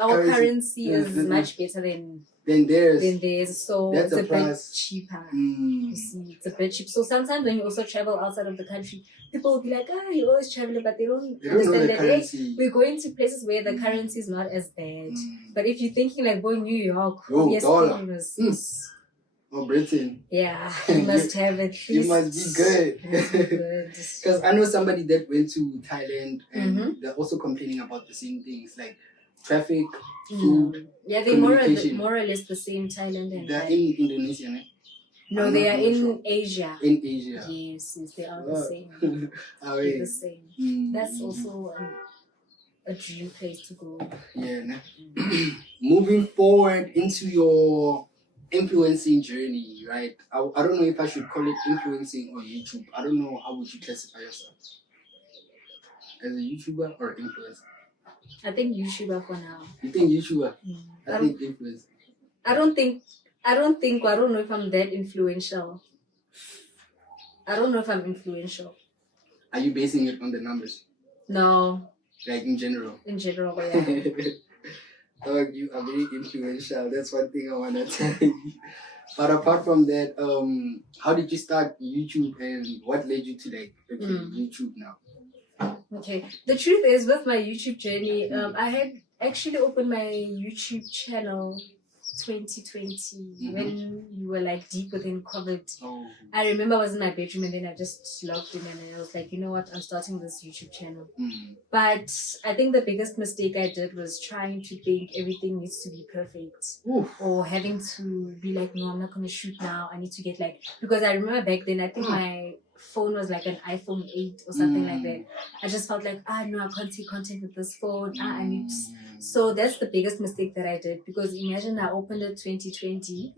our currency is much better than theirs. So that's it's a bit cheaper. You see, it's a bit cheap. So sometimes when you also travel outside of the country, people will be like, you always travel, but they don't understand that we're going to places where the currency is not as bad. But if you're thinking like going New York, obviously or Britain. Yeah, you must have at least. You must be good. Because I know somebody that went to Thailand and they're also complaining about the same things like traffic, food. Yeah, they're more or less the same. Thailand and they're in Indonesia, right? No, they are in Asia. In Asia. Yes, they are the same. They're the same. That's also a dream place to go. Yeah. Moving forward into your influencing journey, right? I don't know if I should call it influencing or YouTube. I don't know, how would you classify yourself? As a YouTuber or influencer? I think YouTuber for now. You think YouTuber? I think influencer. I don't know if I'm that influential. I don't know if I'm influential. Are you basing it on the numbers? No. Like in general? In general, yeah. Dog, you are very influential. That's one thing I want to tell you. But apart from that, how did you start YouTube and what led you to like YouTube now? Okay. The truth is, with my YouTube journey, I had actually opened my YouTube channel 2020 when we were like deep within COVID. I remember I was in my bedroom and then I just logged in and I was like, you know what, I'm starting this YouTube channel. But I think the biggest mistake I did was trying to think everything needs to be perfect. Or having to be like, no, I'm not going to shoot now. I need to get like, because I remember back then, I think my phone was like an iPhone 8 or something like that. I just felt like, no, I can't take content with this phone. I need to... So that's the biggest mistake that I did, because imagine I opened it 2020,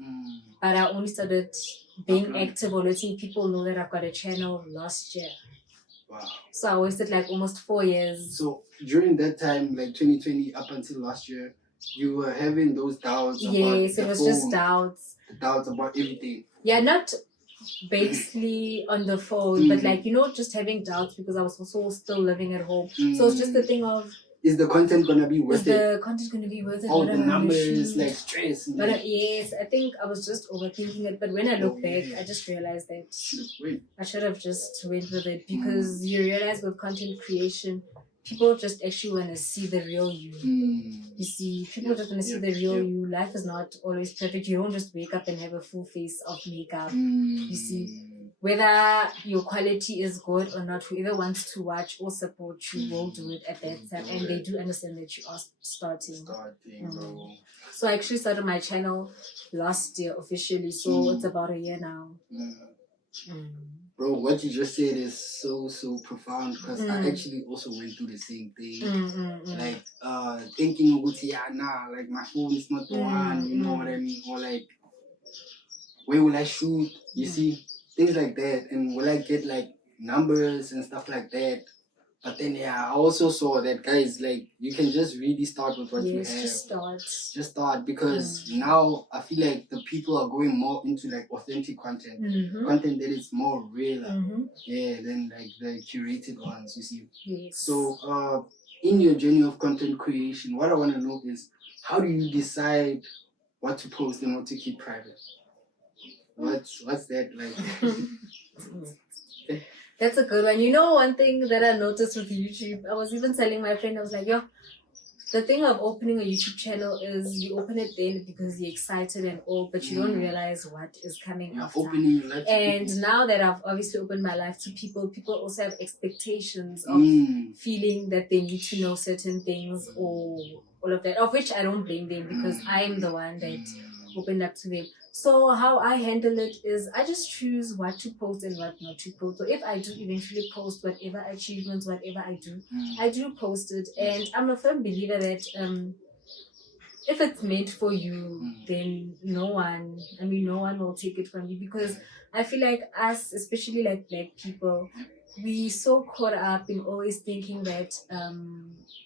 but I only started being active or letting people know that I've got a channel last year. Wow. So I wasted like almost 4 years. So during that time, like 2020 up until last year, you were having those doubts about it was phone, just doubts. Doubts about everything. Yeah, not basically on the phone, but like, just having doubts because I was also still living at home. So it's just the thing of, is the content gonna be worth it? Is the content gonna be worth it? All the numbers, like stress. But yes, I think I was just overthinking it. But when I look back, I just realized that I should have just went with it, because you realize with content creation, people just actually want to see the real you. You see, people just want to see the real you. Life is not always perfect. You don't just wake up and have a full face of makeup. You see, whether your quality is good or not, whoever wants to watch or support you will do it at that time. And they do understand that you are starting. Bro. So I actually started my channel last year officially. So it's about a year now. Bro, what you just said is so profound, because I actually also went through the same thing. Like thinking, like my phone is not the one, you know what I mean? Or like, where will I shoot? You see? Things like that. And will I get like numbers and stuff like that? But then I also saw that, guys, like, you can just really start with what you have. Just start, because now I feel like the people are going more into like authentic content. Content that is more real. Than like the curated ones, you see. So in your journey of content creation, what I want to know is, how do you decide what to post and what to keep private? What's that like? That's a good one. One thing that I noticed with YouTube, I was even telling my friend, I was like, the thing of opening a YouTube channel is you open it then because you're excited and all, but you don't realize what is coming after. Opening your life. And now that I've obviously opened my life to people, people also have expectations of feeling that they need to know certain things or all of that, of which I don't blame them, because I'm the one that opened up to them. So how I handle it is I just choose what to post and what not to post. So if I do eventually post whatever achievements, whatever I do post it. And I'm a firm believer that if it's meant for you, then no one will take it from you. Because I feel like us, especially like Black people, we so caught up in always thinking that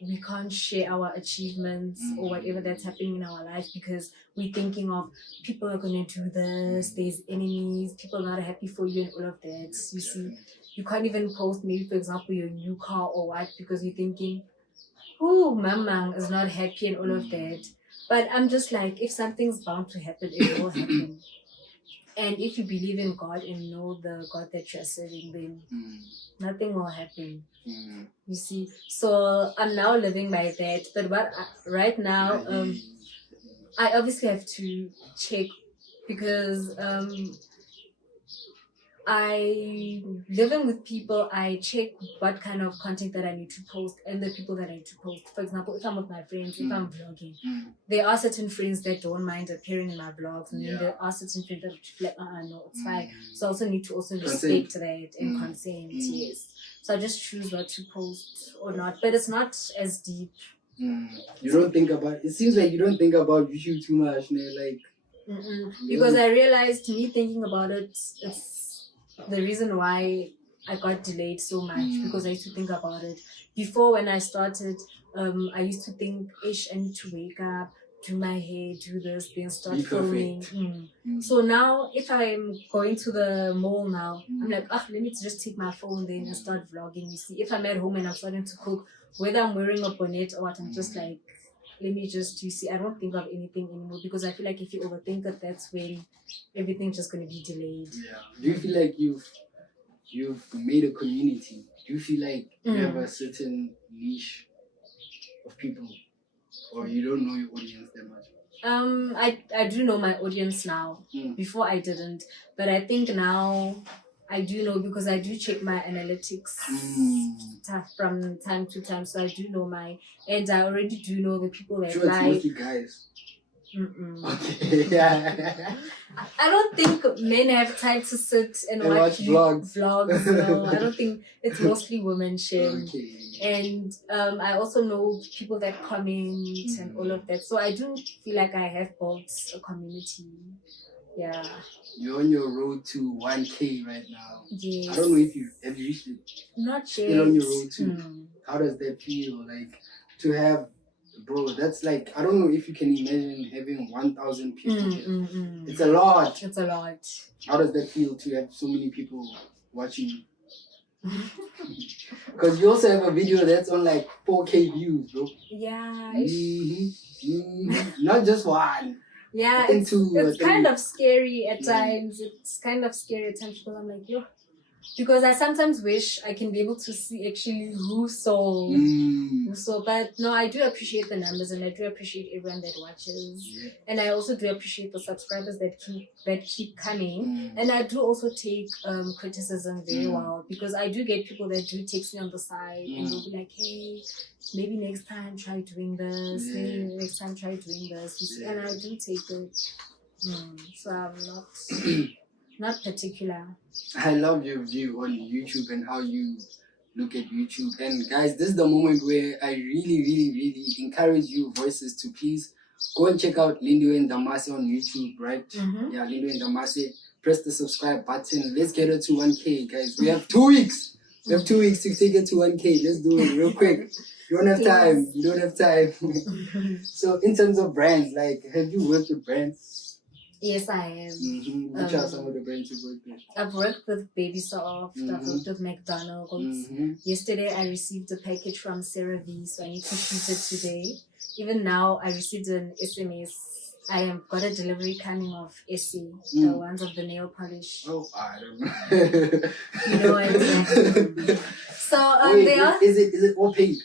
we can't share our achievements or whatever that's happening in our life, because we're thinking of people are going to do this, there's enemies, people are not happy for you and all of that. You see, you can't even post maybe, for example, your new car or what, because you're thinking, oh, Mamang is not happy and all of that. But I'm just like, if something's bound to happen, it will happen. And if you believe in God and know the God that you're serving, then nothing will happen. You see? So I'm now living by that. But right now, I obviously have to check, because I living with people, I check what kind of content that I need to post and the people that I need to post. For example, if I'm with my friends, if I'm vlogging, there are certain friends that don't mind appearing in my vlogs, and then there are certain friends that feel like, no, it's fine. So I also need to respect that and consent, yes. So I just choose what to post or not, but it's not as deep. You don't think about it. Seems like you don't think about YouTube too much, like. Because I realized, me thinking about it, it's the reason why I got delayed so much, because I used to think about it. Before, when I started, I used to think, I need to wake up, do my hair, do this, then start filming. So now, if I'm going to the mall now, I'm like, let me just take my phone then and start vlogging. You see, if I'm at home and I'm starting to cook, whether I'm wearing a bonnet or what, I'm just like, let me just, you see, I don't think of anything anymore, because I feel like if you overthink it, that's when everything's just going to be delayed. Do you feel like you've made a community? Do you feel like you have a certain niche of people, or you don't know your audience that much? I do know my audience now. Before I didn't, but I think now I do know, because I do check my analytics from time to time. So I do know and I already do know the people that it's mostly guys. Okay. I don't think men have time to sit and watch vlogs. No, I don't think. It's mostly women, Shem. And I also know people that comment and all of that. So I do feel like I have built a community. Yeah. You're on your road to 1K right now. Yes. I don't know if you have reached it. Not yet. Still on your road to. How does that feel? Like, to have Bro, that's like, I don't know if you can imagine having 1,000 people here. It's a lot. It's a lot. How does that feel to have so many people watching you? Because you also have a video that's on like 4K views, bro. Yeah. Not just one. Yeah, it's kind of scary at times. It's kind of scary at times because I'm like, yo. Because I sometimes wish I can be able to see actually who saw. But no, I do appreciate the numbers and I do appreciate everyone that watches. Yeah. And I also do appreciate the subscribers that keep coming. And I do also take criticism very well, because I do get people that do text me on the side and they'll be like, hey, maybe next time try doing this. Maybe next time try doing this. And I do take it. So I'm not particular. I love your view on YouTube and how you look at YouTube. And guys, this is the moment where I really, really, really encourage you voices to please go and check out Lindiwe Ndamase on YouTube, right? Yeah, Lindiwe Ndamase. Press the subscribe button. Let's get it to 1K, guys. We have 2 weeks. We have 2 weeks to take it to 1K. Let's do it real quick. You don't have time. You don't have time. So in terms of brands, like, have you worked with brands? Yes, I am. Which are some of the brands you've worked with? I've worked with Baby Soft. I've worked with McDonald's. Yesterday, I received a package from CeraVe, so I need to shoot it today. Even now, I received an SMS. I have got a delivery coming of Essie, the ones of the nail polish. Oh, I don't know. You know what? So wait, they are. Is it all paid?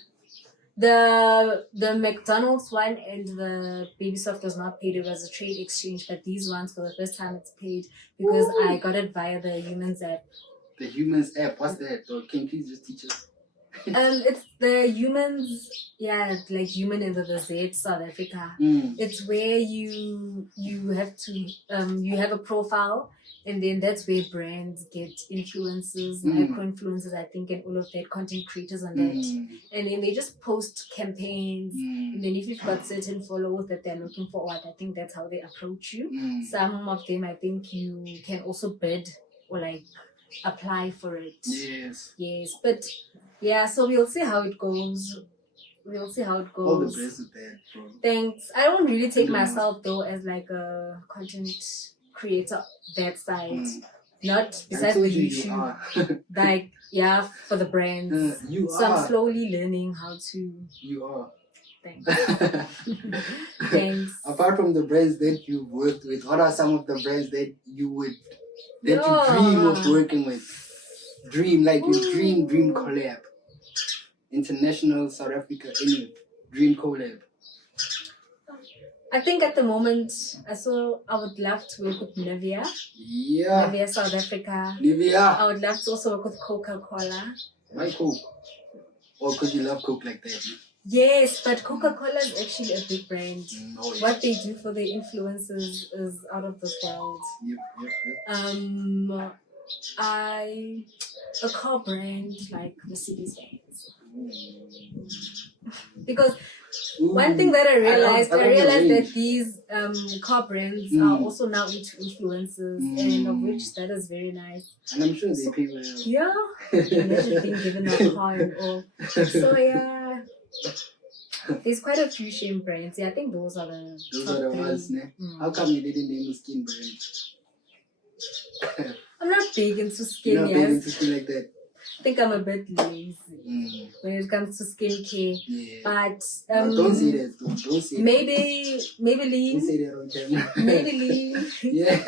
The McDonald's one and the Baby Soft was not paid. It was a trade exchange, but these ones for the first time it's paid because I got it via the Humans app. The Humans app, what's that? Or can you please just teach us? It's the Humans, like Human in the Z, South Africa. It's where you have to you have a profile. And then that's where brands get influencers, micro-influencers, I think, and all of that, content creators on that. And then they just post campaigns. And then if you've got certain followers that they're looking for, I think that's how they approach you. Some of them, I think you can also bid or like apply for it. Yes. But yeah, so we'll see how it goes. All the best with that, bro. Thanks. I don't really take myself, though, as like a content creator that side, not besides the YouTube, like for the brands. I'm slowly learning how to. You are. Thanks. Thanks. Apart from the brands that you worked with, what are some of the brands that you dream of working with? Dream collab. International, South Africa, any dream collab. I think at the moment, I would love to work with Nivea. Yeah. Nivea, South Africa. Nivea. I would love to also work with Coca-Cola. Why Coke? Or because you love Coke like that? Yes, but Coca-Cola is actually a big brand. No, what they do for their influencers is out of this world. Yep. A car brand like Mercedes-Benz. Because one thing that I realized that these car brands are also now into influencers, and of which that is very nice. And I'm sure they pay well. Yeah, imagine being given a car and all. So yeah, there's quite a few shame brands. Yeah, I think those are the ones. How come you didn't name a skin brand? I'm not big into skin. You're not big into skin like that. I think I'm a bit lazy when it comes to skincare. Yeah. But don't say that. Don't say Maybelline. Don't say that on camera.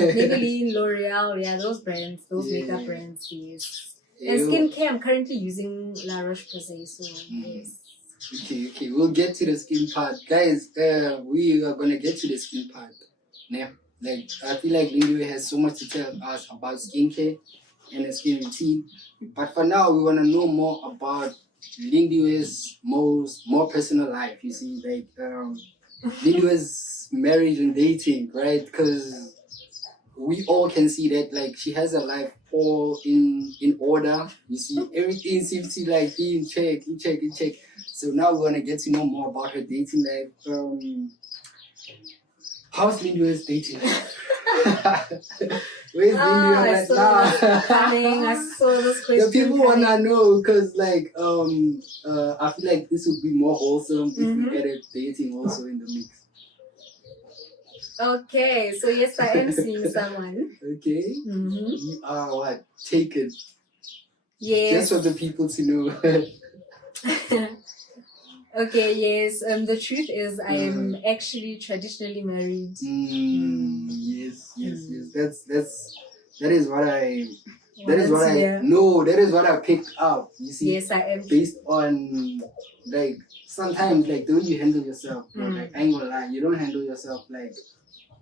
Maybelline, L'Oreal, those brands, those makeup brands, yes. And skincare, I'm currently using La Roche-Posay, so yes. Okay, we'll get to the skin part. Guys, we are gonna get to the skin part. Yeah. Like, I feel like Lindiwe has so much to tell us about skincare and a skin routine. But for now, we want to know more about Lindiwe's more personal life. You see, like Lindiwe's marriage and dating, right? Because we all can see that, like, she has a life all in order. You see, everything seems to like be in check. So now we want to get to know more about her dating life. How's Lindiwe's dating life? Where's Lindiwe right now? I saw this question. The people wanna know because, like, I feel like this would be more wholesome if we added dating also in the mix. Okay, so yes, I am seeing someone. Okay. You are what? Taken. Yes. Just for the people to know. Okay, yes. The truth is, I am actually traditionally married. Yes. That is what I. That is what I picked up. You see. Yes, I am. Based on, like, sometimes, like, the way you handle yourself, bro, like, I ain't gonna lie, you don't handle yourself like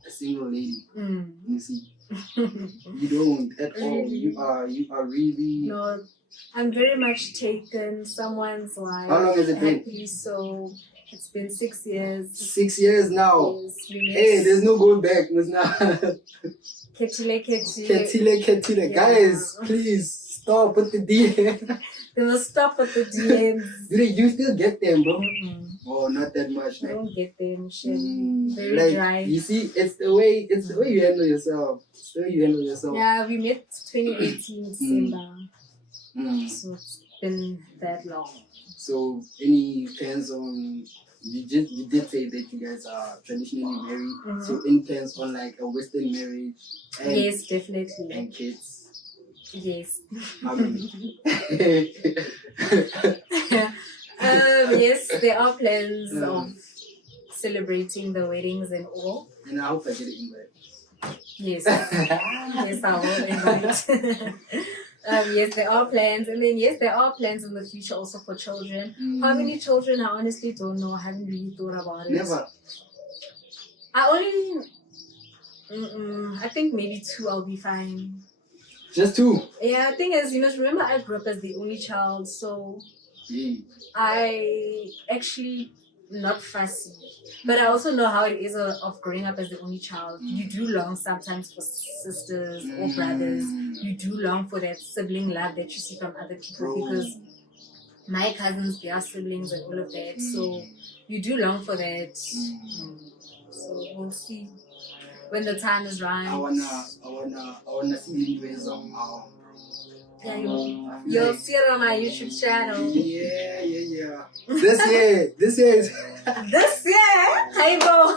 a single lady. You see. You don't at all. You are really. No. I'm very much taken. Someone's wife. How long has it been? Happily so. It's been 6 years. 6 years now. Yes, hey, there's no going back. Ketile. Yeah. Guys, please stop with the DM. They will stop at the DMs. Do you still get them, bro? Oh, not that much. I don't get them. Very like, dry. You see, it's the way you handle yourself. It's the way you handle yourself. Yeah, we met 2018 December. So it's been that long. So any plans on, you did say that you guys are traditionally married. So any plans on like a Western marriage? Yes, definitely. And kids? Yes. How many? Yes, there are plans of celebrating the weddings and all. And I hope I get an invite. Yes. Yes, I will invite. Yes, there are plans. And then, yes, there are plans in the future also for children. How many children? I honestly don't know. I haven't really thought about it. Never. I think maybe 2 I'll be fine. Just 2? Yeah, the thing is, remember I grew up as the only child, so I actually not fussy. But I also know how it is of growing up as the only child. You do long sometimes for sisters or brothers. You do long for that sibling love that you see from other people because my cousins, they are siblings and all of that. So you do long for that. So we'll see when the time is right. I wanna see Lindiwe somehow. Yeah, you'll see it on my YouTube channel. Yeah. This year is. This year? Hey, bro.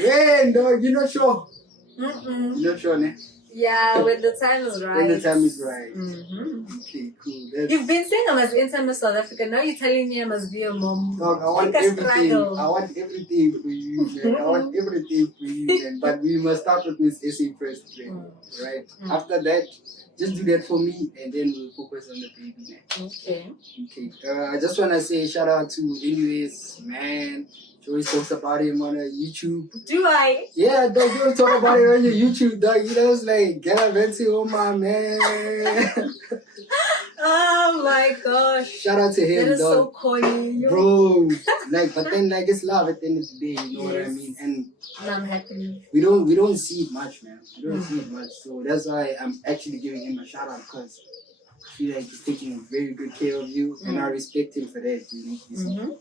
Yeah, dog, you're not sure. You're not sure, ne? Yeah, when the time is right. When the time is right. Okay, cool. You've been saying I must enter Miss South Africa. Now you're telling me I must be a mom. Dog, I want everything. I want everything for you, man. I want everything for you, man. But we must start with Miss SA first, man. Right? After that, just do that for me, and then we'll focus on the baby, man. Okay. I just want to say shout out to Lindiwe's, man. She always talks about him on her YouTube. Do I? Yeah, dog, you always talk about it on your YouTube, dog. You know, it's like, get a venti on my man. Oh my gosh. Shout out to him, that is dog. so corny. Bro, but then, it's love at the end of the day, you know what I mean? And I'm happy. We don't see it much, man. We don't see it much. So that's why I'm actually giving him a shout out because I feel like he's taking very good care of you and I respect him for that, you know?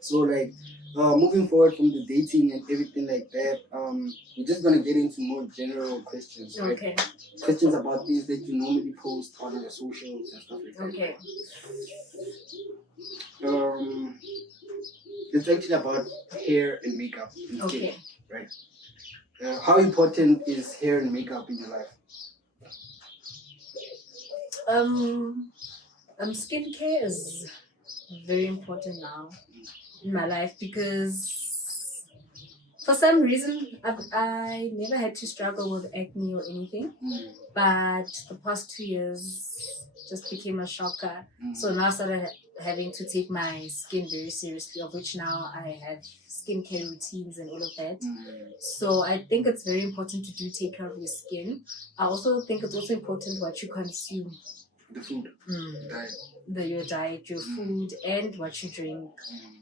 So, like, moving forward from the dating and everything like that, we're just going to get into more general questions, right? Okay. Questions about things that you normally post on your socials and stuff like that. Okay. It's actually about hair and makeup and skin, okay. Right? How important is hair and makeup in your life? Skincare is very important now in my life because for some reason I never had to struggle with acne or anything, but the past 2 years just became a shocker. So now I started having to take my skin very seriously, of which now I have skincare routines and all of that. So I think it's very important to do take care of your skin. I also think it's also important what you consume. The food, diet. Your diet, your food, and what you drink,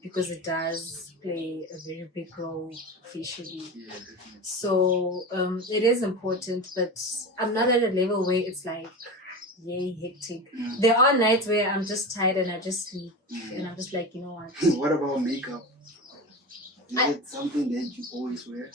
because it does play a very big role facially. Yeah, definitely. So it is important, but I'm not at a level where it's like, yay, hectic. There are nights where I'm just tired and I just sleep, and I'm just like, you know what? What about makeup? Is it something that you always wear?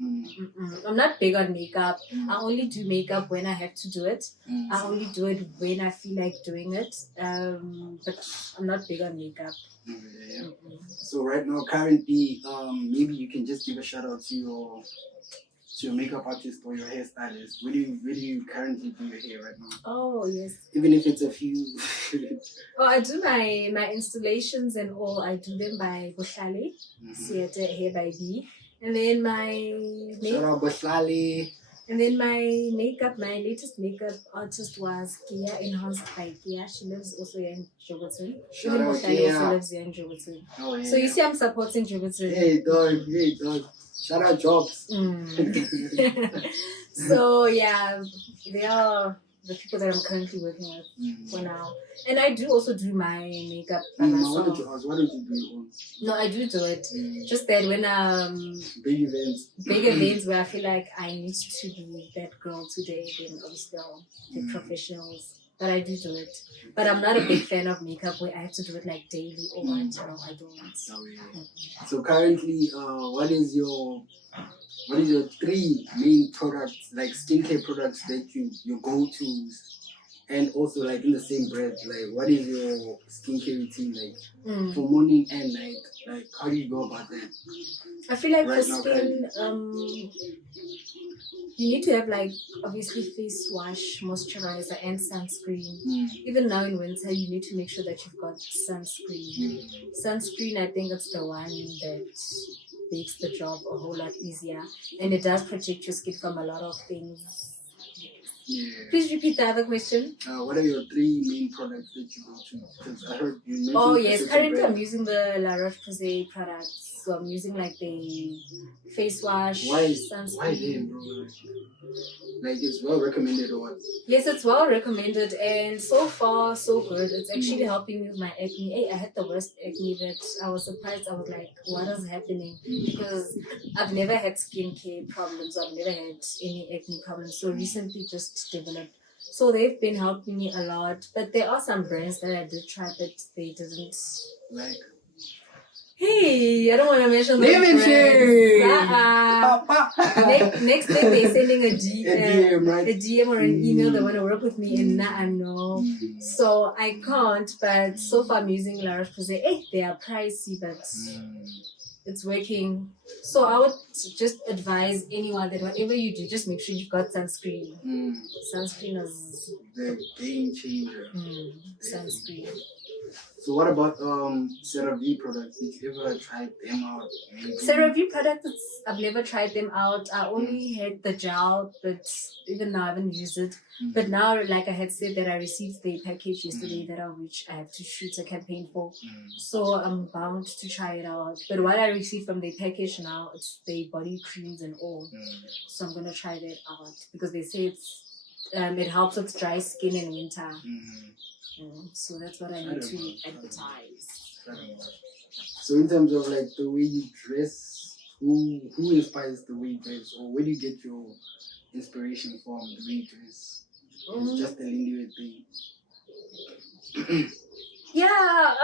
I'm not big on makeup. I only do makeup when I have to do it. I only do it when I feel like doing it. But I'm not big on makeup. Yeah. So right now, currently, maybe you can just give a shout out to your makeup artist or your hairstylist. Where do you currently do your hair right now? Oh yes. Even if it's a few. Oh, I do my installations and all. I do them by Boshale, Theatre Hair by B, and then Shout out Boslali. and then my latest makeup artist was Kia, enhanced by Kia. She lives also here in Joburg. Shout Even out Boshale Kia. also lives here in Joburg. Oh, yeah. So you see, I'm supporting Joburg. Hey dog. Shout out Jobs. So yeah, they are the people that I'm currently working with for now. And I do also do my makeup by myself. Why don't you do your own? No, I do it. Just that when big events where I feel like I need to be that girl today, then obviously I'll get professionals. But I do it. But I'm not a big fan of makeup where I have to do it like daily or what. No, I don't. Oh, yeah. So currently, what is your 3 main products, like skincare products that your go-tos, and also like in the same breath, like what is your skincare routine like for morning and night? Like how do you go about that? I feel like right for now, skin, you need to have like obviously face wash, moisturizer, and sunscreen. Even now in winter, you need to make sure that you've got sunscreen. Sunscreen, I think it's the one that makes the job a whole lot easier, and it does protect your skin from a lot of things. Yeah. Please repeat the other question. What are your 3 main products that you go to? Because I heard you mentioned. Oh yes, currently I'm using the La Roche-Posay products. So I'm using like the face wash, sunscreen. Why them, bro? Like it's well recommended or what? Yes, it's well recommended, and so far so good. It's actually helping me with my acne. Hey, I had the worst acne that I was surprised. I was like, what is happening? Because I've never had skincare problems. I've never had any acne problems. So recently just developed. So they've been helping me a lot. But there are some brands that I did try, but they didn't. Like. Hey, I don't want to mention the brands. Next thing they're sending a DM, right? A DM or an email. They want to work with me, and I know. So I can't. But so far I'm using La Roche-Posay. Hey, they are pricey, but it's working. So I would just advise anyone that whatever you do, just make sure you've got sunscreen. Sunscreen is the game changer. Sunscreen. So what about CeraVe products? Did you ever try them out? CeraVe products, I've never tried them out. I only had the gel, but even now I haven't used it. But now, like I had said, that I received the package yesterday which I have to shoot a campaign for. So I'm bound to try it out. But what I received from the package now, it's the body creams and all. So I'm going to try that out because they say it helps with dry skin in winter. So that's what I need to advertise. So in terms of like the way you dress, who inspires the way you dress, or where do you get your inspiration from the way you dress? It's just a Lindiwe thing. Yeah,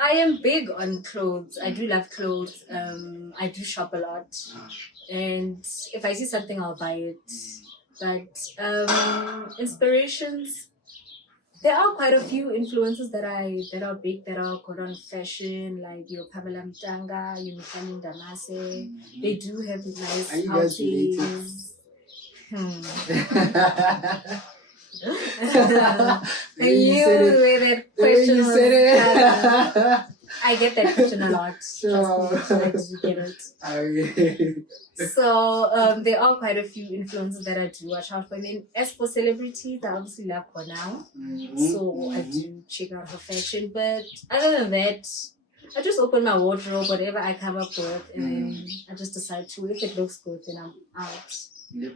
I am big on clothes. I do love clothes. I do shop a lot, and if I see something, I'll buy it. But inspirations, there are quite a few influences that are big, that are good on fashion, like your Pamela Mtanga, your Lindiwe Ndamase. They do have nice outfits. I knew where that question was. I get that question a lot. Trust me, I do get it. So there are quite a few influencers that I do watch out for. And then as for celebrities, I obviously love Kanana. So I do check out her fashion. But other than that, I just open my wardrobe, whatever I come up with, and then I just decide to. If it looks good, then I'm out. Yep.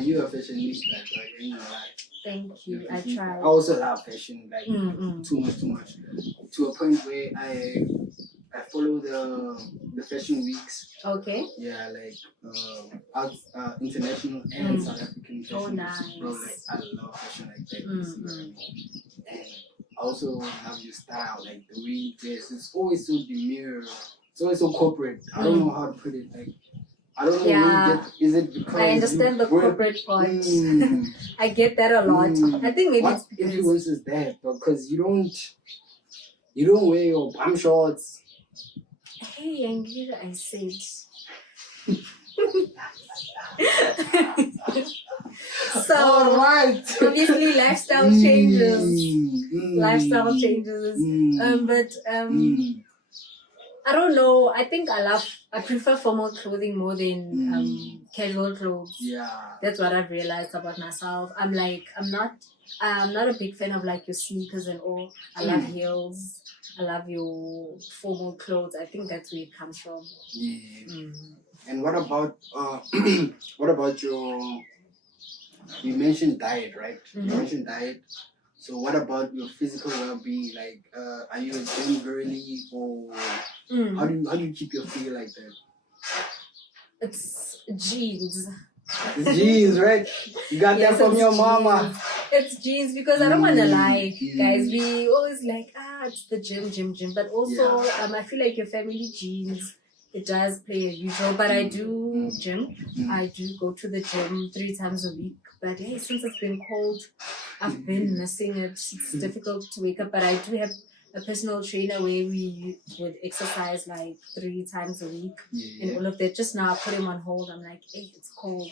You're a fashionista, like, you know, like. Thank you. I try. I also love fashion, like too much, to a point where I follow the fashion weeks. Okay. Yeah, like international and South African fashion weeks. Bro, like I love fashion like that. And I also love your style, like the way you dress. It's always so demure. it's always so corporate. I don't know how to put it. Like, I don't know Yeah. where you get. Is it because I understand the corporate part. I get that a lot. I think maybe what it's because influences that? Because you don't wear your bum shorts. hey, Angela, I said. So Alright. obviously lifestyle changes. Lifestyle changes. But I don't know. I think I prefer formal clothing more than casual clothes. Yeah. That's what I've realized about myself. I'm not a big fan of like your sneakers and all. I love heels. I love your formal clothes. I think that's where it comes from. Yeah. And what about your? You mentioned diet, right? You mentioned diet. So what about your physical well-being? Like, are you a gym girly, or how do you keep your figure like that? It's jeans. It's jeans, right? You got that from your mama. It's jeans because I don't want to lie, guys. We always like, it's the gym. But also, I feel like your family jeans, it does play a huge role. But I do gym. I do go to the gym 3 times a week. But hey, since it's been cold, I've been missing it. It's difficult to wake up. But I do have a personal trainer where we would exercise like 3 times a week and all of that. Just now I put him on hold. I'm like, hey, it's cold.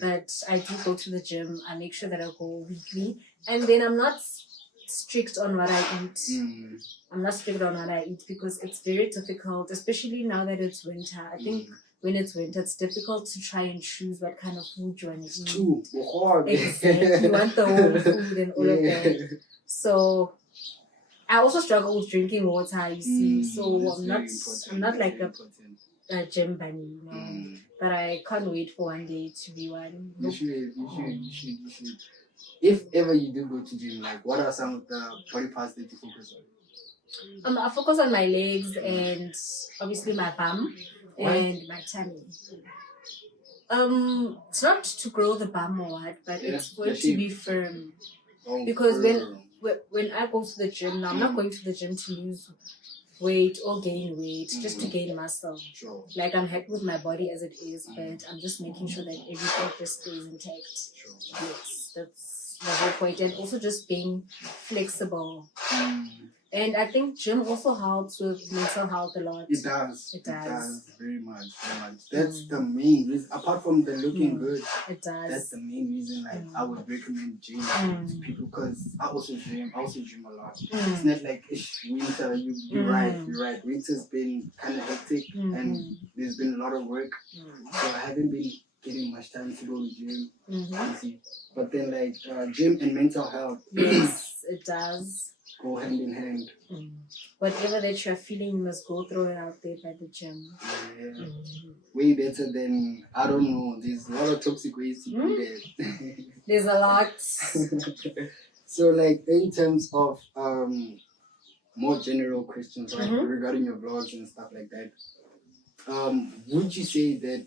But I do go to the gym. I make sure that I go weekly. And then I'm not strict on what I eat. I'm not strict on what I eat because it's very difficult, especially now that it's winter. I think when it's winter, it's difficult to try and choose what kind of food you want to eat. Too hard. Exactly. You want the whole food and all of that. So I also struggle with drinking water, you see. So I'm not like a gym bunny, you know. But I can't wait for one day to be one. You should. If ever you do go to gym, like, what are some of the body parts that you focus on? I focus on my legs and obviously my bum and my tummy. It's not to grow the bum or what, but it's for it to be firm. Because when I go to the gym, now I'm not going to the gym to lose weight or gain weight, just to gain muscle. Sure. Like, I'm happy with my body as it is, but I'm just making sure that everything just stays intact. Sure. Yes, that's the whole point. And also just being flexible. And I think gym also helps with mental health a lot. It does. It does. Very much. That's the main reason. Apart from the looking good, it does. That's the main reason. Like, I would recommend gym to people because I also gym a lot. It's not like winter. You're right. Winter's been kind of hectic and there's been a lot of work. So I haven't been getting much time to go to gym. You see. But then like gym and mental health. Yes, it does. Go hand in hand. Whatever that you're feeling, you must go through it out there by the gym. Yeah. Way better than, I don't know, there's a lot of toxic ways to do that. There's a lot. So like in terms of more general questions, right, regarding your vlogs and stuff like that, would you say that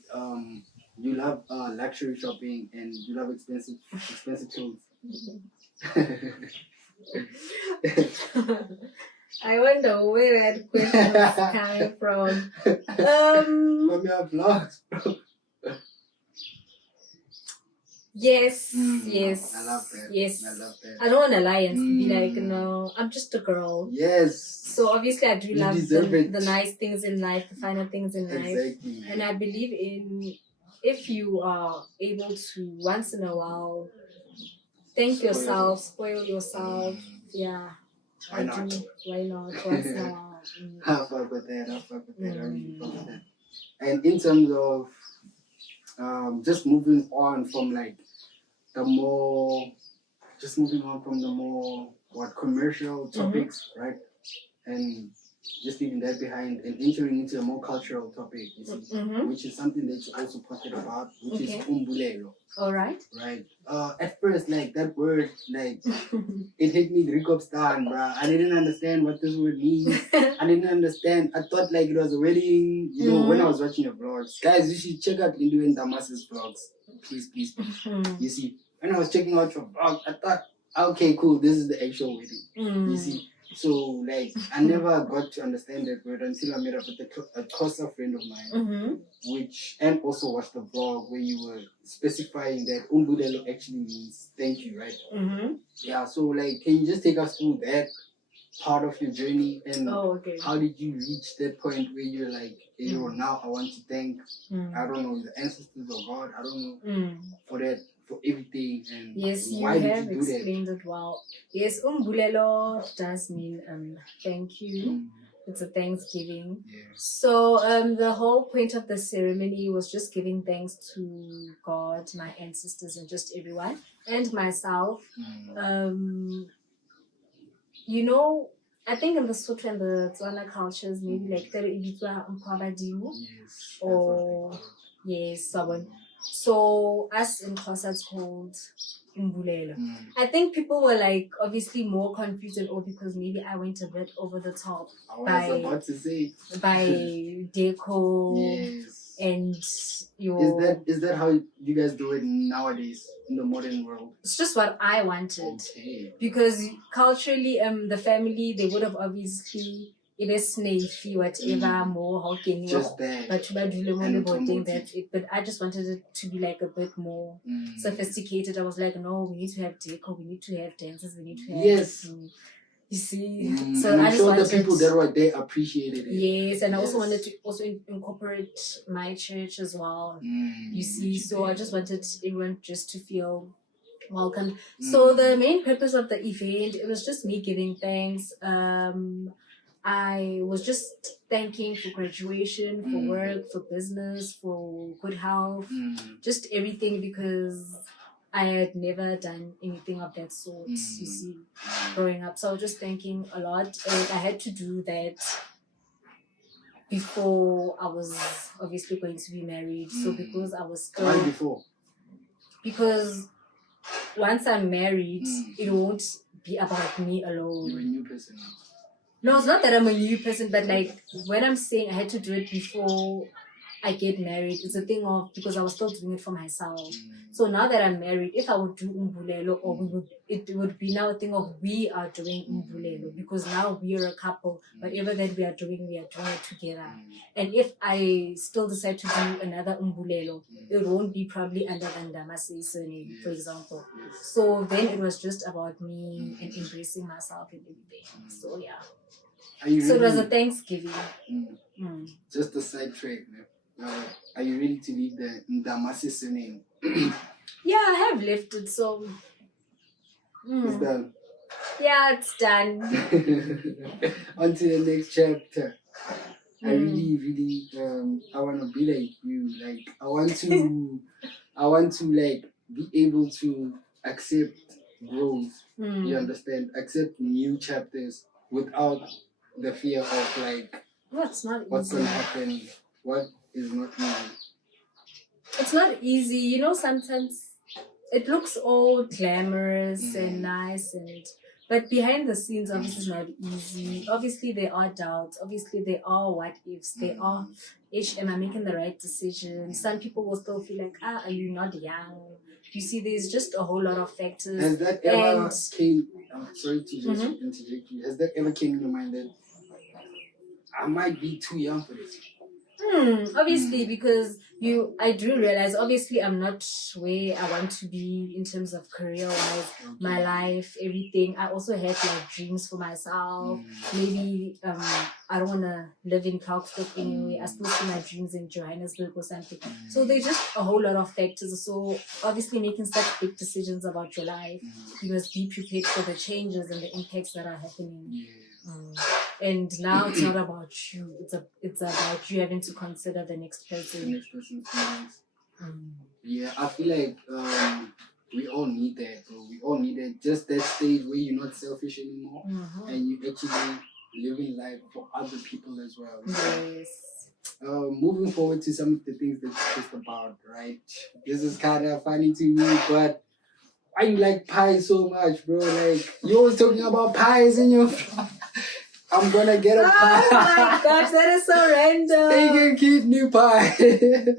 you love luxury shopping and you love expensive clothes? I wonder where that question is coming from. From your vlogs, bro. Yes. I love that. Yes. I love that. I don't want to lie and be like, no, I'm just a girl. Yes. So obviously I do You love deserve it. the nice things in life, the finer things in life. Exactly. And I believe in, if you are able to once in a while thank yourself, spoil yourself. Yeah. Why not? Why not? Once in a while. I fuck with that. I really fuck with that. And in terms of just moving on from like the more commercial topics, right? And just leaving that behind and entering into a more cultural topic, you see, which is something that you also posted about, which is umbulelo. All right. Right. At first, like that word, like it hit me Drikopstan, bruh. I didn't understand what this word means. I didn't understand. I thought like it was a wedding. You know, when I was watching your vlogs, guys, you should check out Lindiwe Ndamase's vlogs. Please. You see, when I was checking out your vlog, I thought, okay, cool, this is the actual wedding. You see. So, like, I never got to understand that word until I met up with a Xhosa friend of mine, and also watched the vlog where you were specifying that umbulelo actually means thank you, right? Yeah, so, like, can you just take us through that part of your journey and how did you reach that point where you're like, now I want to thank, I don't know, the ancestors or God, I don't know, for that, for everything, and yes, why you did have you do explained it well. Yes, umbulelo does mean thank you. It's a Thanksgiving. So the whole point of the ceremony was just giving thanks to God, my ancestors, and just everyone, and myself. You know, I think in the Sotho and the Tswana cultures, maybe like or yes, someone. So us in Xhosa it's called Umbulelo. I think people were like obviously more confused and all because maybe I went a bit over the top I was about to say by deco and your. Is that how you guys do it nowadays in the modern world? It's just what I wanted because culturally, the family they would have obviously. It is snafy, whatever, more how can you just that. But that's it. But I just wanted it to be like a bit more sophisticated. I was like, no, we need to have deco, we need to have dances, we need to have you see. So I'm sure the people that were there appreciated it. Yes, and I also wanted to also incorporate my church as well. You see, so I just wanted everyone just to feel welcome. So the main purpose of the event, it was just me giving thanks. I was just thanking for graduation, for work, for business, for good health, just everything because I had never done anything of that sort, you see, growing up. So I was just thanking a lot. And I had to do that before I was obviously going to be married. So because I was still... Why before? Because once I'm married, it won't be about me alone. You're a new person now. No, it's not that I'm a new person, but like when I'm saying I had to do it before I get married, it's a thing of because I was still doing it for myself. So now that I'm married, if I would do umbulelo, or it would be now a thing of we are doing umbulelo because now we are a couple. Whatever that we are doing it together. And if I still decide to do another umbulelo, it won't be probably under the Ndamase surname, for example. So then it was just about me and embracing myself and everything. So yeah. So it was a Thanksgiving. Just a sidetrack. Are you ready to leave the Ndamase surname? Yeah, I have left it, so... It's done. Yeah, it's done. On to the next chapter. I really, I want to be like you. Like, I want to like be able to accept growth. You understand? Accept new chapters without the fear of like what's going to happen, what is not easy. It's not easy, you know. Sometimes it looks all glamorous and nice, but behind the scenes, obviously, it's not easy. Obviously, there are doubts. Obviously, there are what ifs. There are, am I making the right decision? Some people will still feel like, are you not young? You see, there's just a whole lot of factors. Has that ever came? Sorry to just interject you. Has that ever came in your mind that I might be too young for this? Obviously, because I do realize, obviously, I'm not where I want to be in terms of career-wise, my life, everything. I also had like dreams for myself. Maybe I don't want to live in Clarksburg anyway. I still see my dreams in Johannesburg or something. So there's just a whole lot of factors. So obviously, making such big decisions about your life, you must be prepared for the changes and the impacts that are happening. And now it's not about you. It's about you having to consider the next person. The next person's feelings. Yeah, I feel like we all need that, bro. We all need that. Just that stage where you're not selfish anymore, and you actually living life for other people as well. Yes. Moving forward to some of the things that you talked about, right? This is kind of funny to me, but why you like pie so much, bro? Like, you always talking about pies in your... I'm gonna get a pie. Oh my gosh, that is so random. Steak and kidney pie.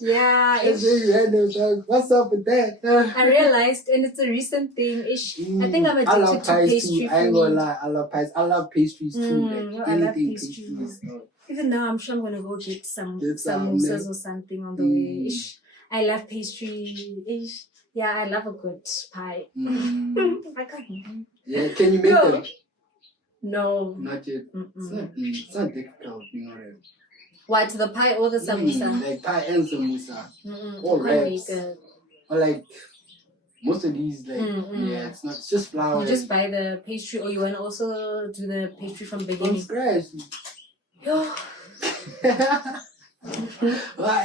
Yeah, That's very random, dog. What's up with that? I realized, and it's a recent thing. I think I'm I addicted love to pies pastry. too. I ain't gonna lie. I love pies. I love pastries too. Like I love anything pastries. dog. Even now, I'm sure I'm gonna go get some Get some, samosas man. or something on the way. Ish. I love pastry. Ish. Yeah, I love a good pie. I can't. Yeah, can you make them? No. Not yet. It's not difficult, you know that. What, the pie or the samosa? Like pie and samosa. Or wraps. Or like most of these, like yeah, it's just flour. You just buy the pastry, or you want to also do the pastry from the beginning? From scratch. Yo.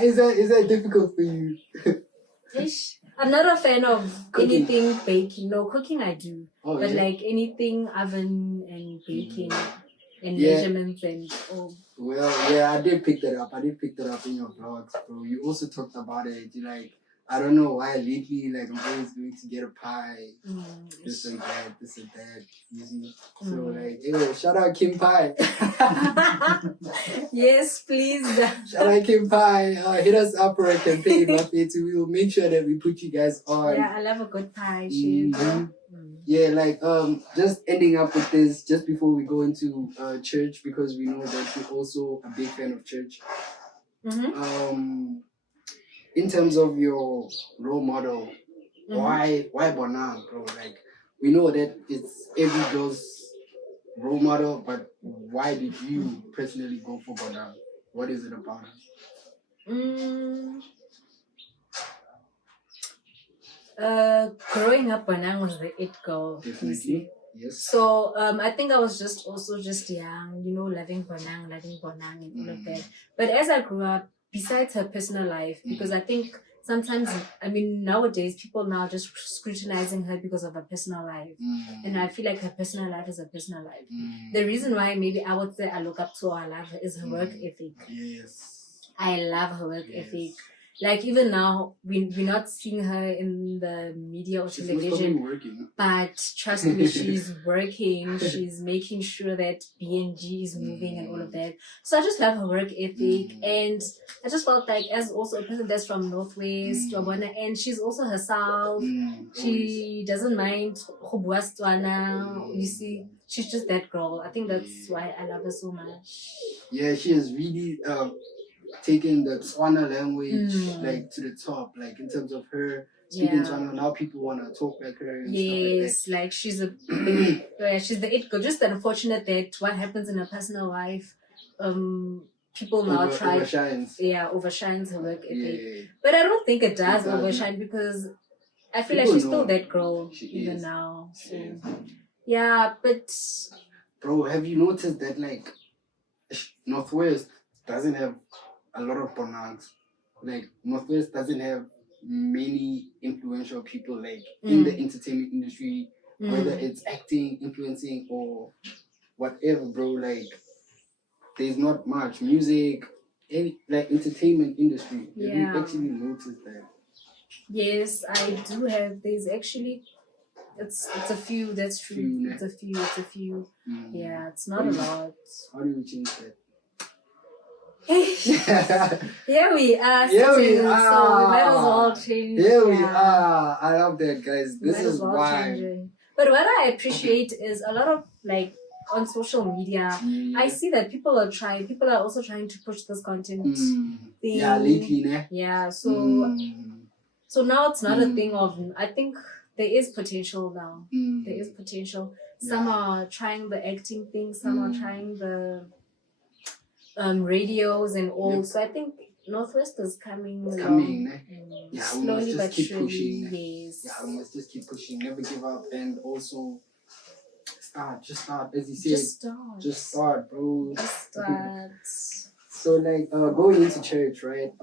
Is that difficult for you? Ish. I'm not a fan of Cooking. anything baking. No, cooking I do. Oh, but yeah? like anything oven and baking and Yeah. measurements and all. Well, yeah, I did pick that up. In your vlogs, bro. You also talked about it. You like, I don't know why lately, like I'm always going to get a pie, this and that, you see. So like, yo, shout out Kim Pie. Yes, please. Shout out Kim Pie. Hit us up for a campaign, we will make sure that we put you guys on. Yeah, I love a good pie. Yeah, like just ending up with this just before we go into church, because we know that you're also a big fan of church. In terms of your role model, why Bonang, bro? Like, we know that it's every girl's role model, but why did you personally go for Bonang? What is it about her? Growing up, Bonang was the it girl. Definitely, yes. So I think I was just young, loving Bonang and all of that. But as I grew up, besides her personal life, because I think sometimes, nowadays, people now just scrutinizing her because of her personal life. And I feel like her personal life is a personal life. The reason why maybe I would say I look up to her, I love her, is her work ethic. Yes. I love her work ethic. Like, even now, we're not seeing her in the media or television. Working. But trust me, she's working. She's making sure that BNG is moving and all of that. So I just love her work ethic. And I just felt like, as also a person that's from Northwest, and she's also herself. She doesn't mind. You see, she's just that girl. I think that's why I love her so much. Yeah, she has really taken the Tswana language like to the top, like in terms of her speaking Tswana. Now people want to talk like her and stuff like that. She's she's the it girl. Just unfortunate that what happens in her personal life, people now overshines her work ethic. But I don't think it does overshine, because I feel like she's still that girl even now. So yeah, but bro, have you noticed that like Northwest doesn't have a lot of Bonangs? Like, Northwest doesn't have many influential people like in the entertainment industry, whether it's acting, influencing, or whatever, bro. Like, there's not much music, any like entertainment industry. Have you actually noticed that? Yes, I do have. There's actually, it's a few. That's true. It's a few. Yeah, it's not a lot. How do you change that? Here we are. So we might as well change. Here we are. I love that, guys. This is why. But what I appreciate is a lot of, like, on social media, I see that people are also trying to push this content thing. Yeah, lately, ne? Yeah, so now it's not a thing of, I think there is potential now. There is potential. Some are trying the acting thing, some are trying the radios and all. So I think Northwest is coming. Yeah, slowly but surely. Pushing. Yes. Yeah, we must just keep pushing, never give up, and also start. As you said, just start, bro. Just start. So like going into church, right?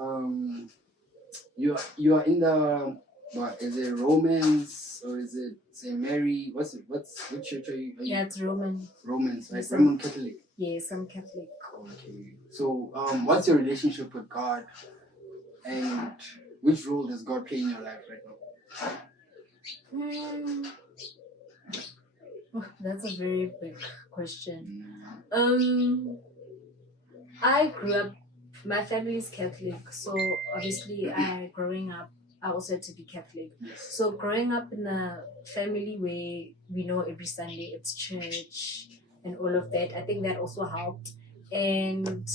You are in the, what is it, Romans or is it St. Mary? Which church are you? Yeah, it's Roman. Romans, right? Roman Catholic. Yes, I'm Catholic. Okay. So what's your relationship with God, and which role does God play in your life right now? Oh, that's a very big question. I grew up my family is Catholic, so obviously growing up, I also had to be Catholic. So growing up in a family where we know every Sunday it's church and all of that, I think that also helped. And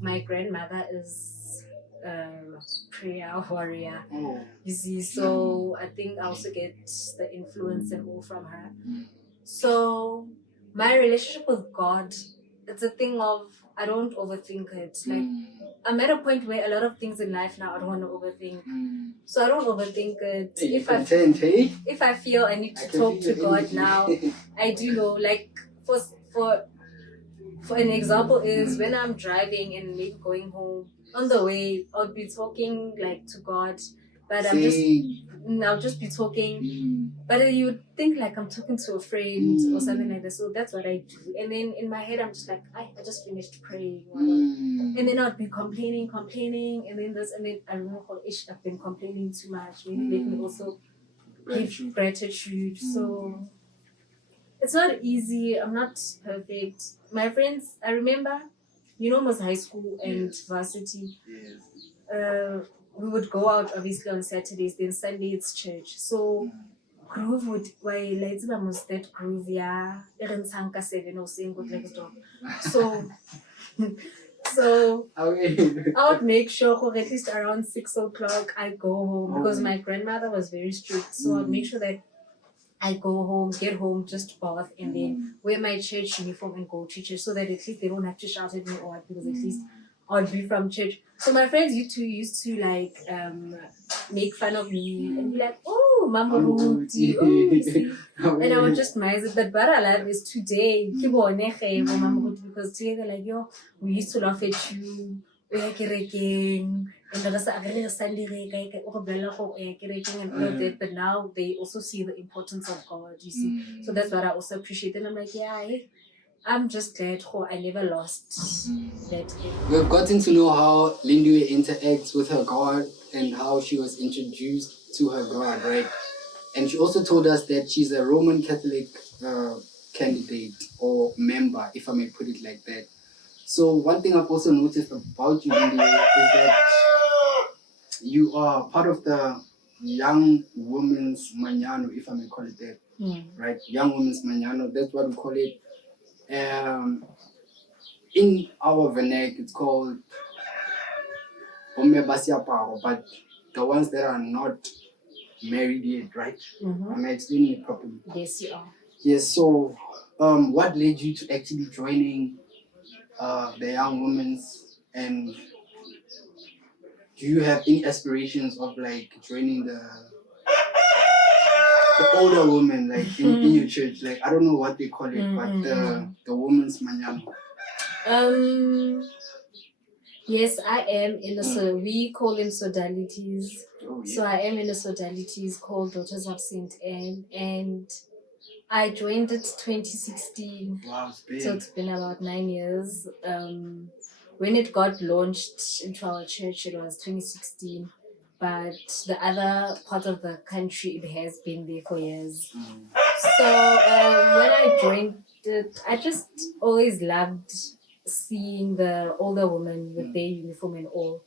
my grandmother is a prayer warrior, you see, so I think I also get the influence and all from her. So my relationship with God, it's a thing of I don't overthink it. Like I'm at a point where a lot of things in life now I don't want to overthink. So I don't overthink it. If I feel I need to talk to God now, I do know. Like for an example is when I'm driving and maybe going home on the way, I'll be talking like to God, but I'll just be talking. But you would think like I'm talking to a friend or something like that. So that's what I do. And then in my head, I'm just like, I just finished praying. And then I'd be complaining. And then I remember, I've been complaining too much. Maybe let me also give gratitude. So it's not easy. I'm not perfect. My friends, I remember, it was high school and varsity. We would go out obviously on Saturdays, then Sunday it's church. So groove would was that groove, yeah. 7 or sing good like a dog. So I would make sure at least around 6 o'clock I go home because my grandmother was very strict. So I'd make sure that I go home, get home, just bath, and then wear my church uniform and go to church so that at least they don't have to shout at me or because at least I'll be from church. So my friends used to like make fun of me and be like, oh, Mama Ruti, oh, you see. And I would just miss it. But what I love is today, because today they're like, yo, we used to laugh at you. And but now they also see the importance of God, you see. So that's what I also appreciate. And I'm like, yeah, I'm just glad I never lost that. We've gotten to know how Lindiwe interacts with her God and how she was introduced to her God, right? And she also told us that she's a Roman Catholic candidate or member, if I may put it like that. So one thing I've also noticed about you, Lindiwe, is that you are part of the Young Women's Mañano, if I may call it that, right? Young Women's Mañano, that's what we call it. In our vernacular, it's called Bomme Basiaparo, but the ones that are not married yet, right? Am I explaining it properly? Yes, you are. Yes, so what led you to actually joining the Young Women's, and do you have any aspirations of like joining the older women like in your church? Like I don't know what they call it, but the Women's Mañana. Yes, I am in a we call them sodalities. So I am in a sodalities called Daughters of Saint Anne, and I joined it 2016. Wow, so it's been about 9 years. When it got launched into our church, it was 2016. But the other part of the country, it has been there for years. So when I joined it, I just always loved seeing the older women with their uniform and all.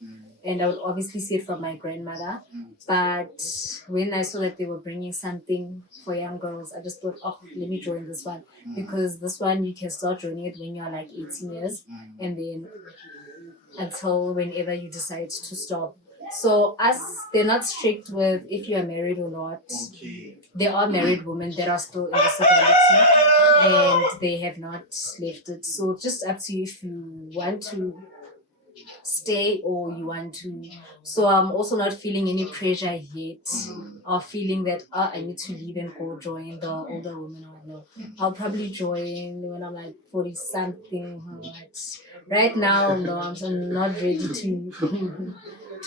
And I would obviously see it from my grandmother. But when I saw that they were bringing something for young girls, I just thought, oh, let me join this one. Because this one, you can start joining it when you're like 18 years. And then until whenever you decide to stop. So they're not strict with if you are married or not. There are married women that are still in the sodality and they have not left it. So just up to you if you want to stay or you want to. So I'm also not feeling any pressure yet or feeling that I need to leave and go join the older women or no. I'll probably join when I'm like 40 something. Right now, no, I'm not ready to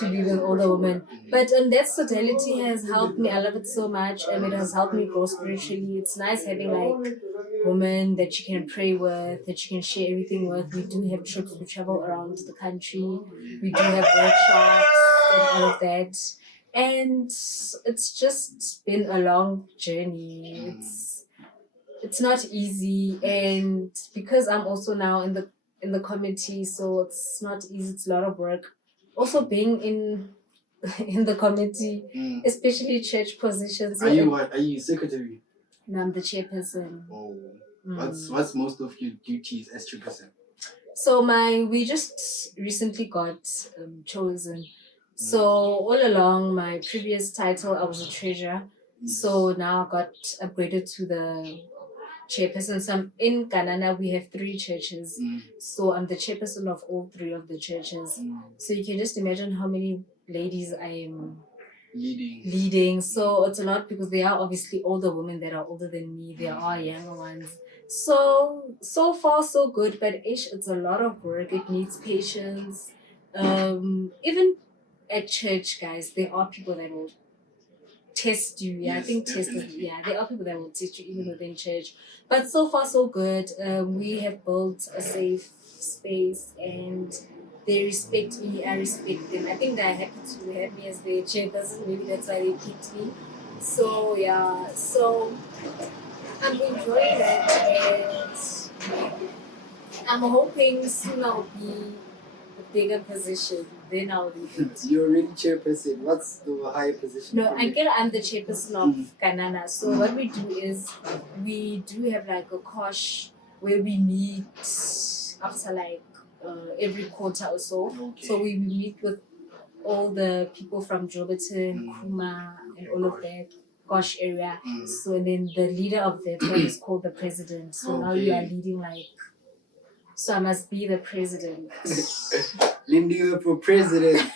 be with older women. But that sodality has helped me. I love it so much and it has helped me grow spiritually. It's nice having like women that you can pray with, that you can share everything with. We do have trips, we travel around the country. We do have workshops and all of that. And it's just been a long journey. It's not easy. And because I'm also now in the in the committee, so it's not easy. It's a lot of work. Also, being in in the committee, especially church positions. Are you what? Are you secretary? No, I'm the chairperson. Oh, what's most of your duties as chairperson? So we just recently got chosen. So all along my previous title, I was a treasurer. So now I got upgraded to the chairperson. So in Kanana, we have 3 churches. So I'm the chairperson of all 3 of the churches. So you can just imagine how many ladies I am leading. So it's a lot because there are obviously older women that are older than me. There are younger ones. So far so good, but it's a lot of work. It needs patience. Even at church, guys, there are people that will test you. Yeah, yes, I think there are people that will test you even within church. But so far so good. We have built a safe space and they respect me, I respect them. I think they're happy to have me as their chairperson. Maybe that's why they picked me. So yeah, so I'm enjoying that and I'm hoping soon I'll be a bigger position. Then I'll be good. You're already chairperson. What's the higher position? No, I'm the chairperson of Kanana. So what we do is we do have like a kosh where we meet after like every quarter or so. Okay. So we meet with all the people from Joburton, Kuma, and all of that Kosh area. So and then the leader of that one is called the president. So now you are leading like. So I must be the president. Lindiwe for president.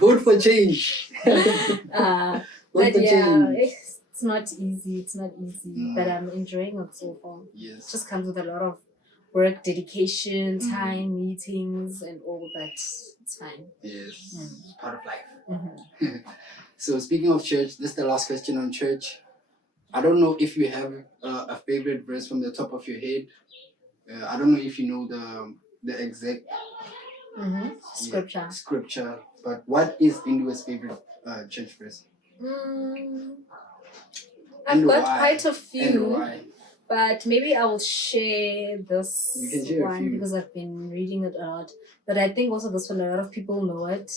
Vote for change. But yeah, it's not easy. It's not easy. But I'm enjoying it so far. Yes. It just comes with a lot of work, dedication, time, meetings, and all that. It's fine. Yes, it's part of life. So speaking of church, this is the last question on church. I don't know if you have a favorite verse from the top of your head. I don't know if you know the exact scripture, but what is Lindiwe's favorite church verse? I've got quite a few, but maybe I will share this one because I've been reading it a lot. But I think also this one, a lot of people know it.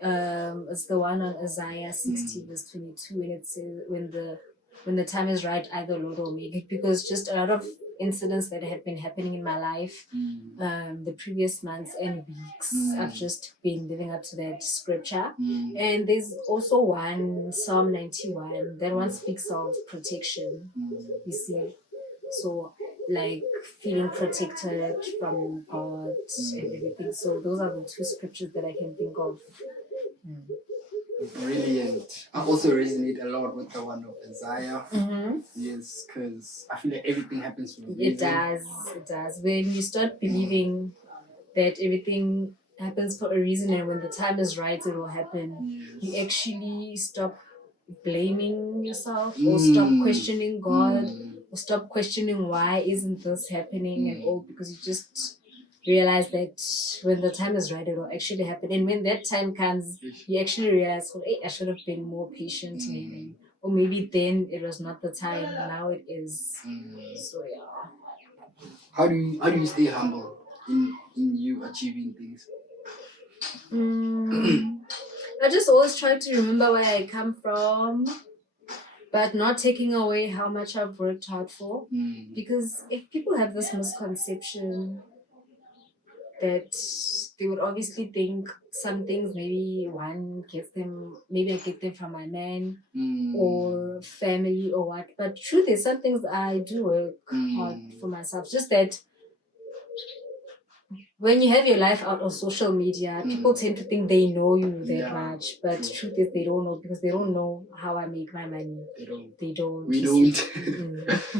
It's the one on Isaiah 60 verse 22, and it says, when the time is right, I the Lord will make it. Because just a lot of incidents that have been happening in my life, the previous months and weeks, I've just been living up to that scripture. And there's also one, Psalm 91, that one speaks of protection, you see. So like feeling protected from God and everything. So those are the 2 scriptures that I can think of. Brilliant. I also resonate a lot with the one of Isaiah. Yes, because I feel like everything happens for a reason. It does. When you start believing that everything happens for a reason and when the time is right, it will happen, you actually stop blaming yourself or stop questioning God or stop questioning why isn't this happening and all, because you just realize that when the time is right, it will actually happen. And when that time comes, you actually realize, oh, hey, I should have been more patient maybe. Or maybe then it was not the time, now it is. So yeah. How do you stay humble in you achieving things? I just always try to remember where I come from, but not taking away how much I've worked hard for. Because if people have this misconception that they would obviously think some things maybe maybe I get them from my man or family or what. But truth is, some things I do work hard for myself. Just that when you have your life out on social media, people tend to think they know you that much. But truth is, they don't know, because they don't know how I make my money. They don't. We don't.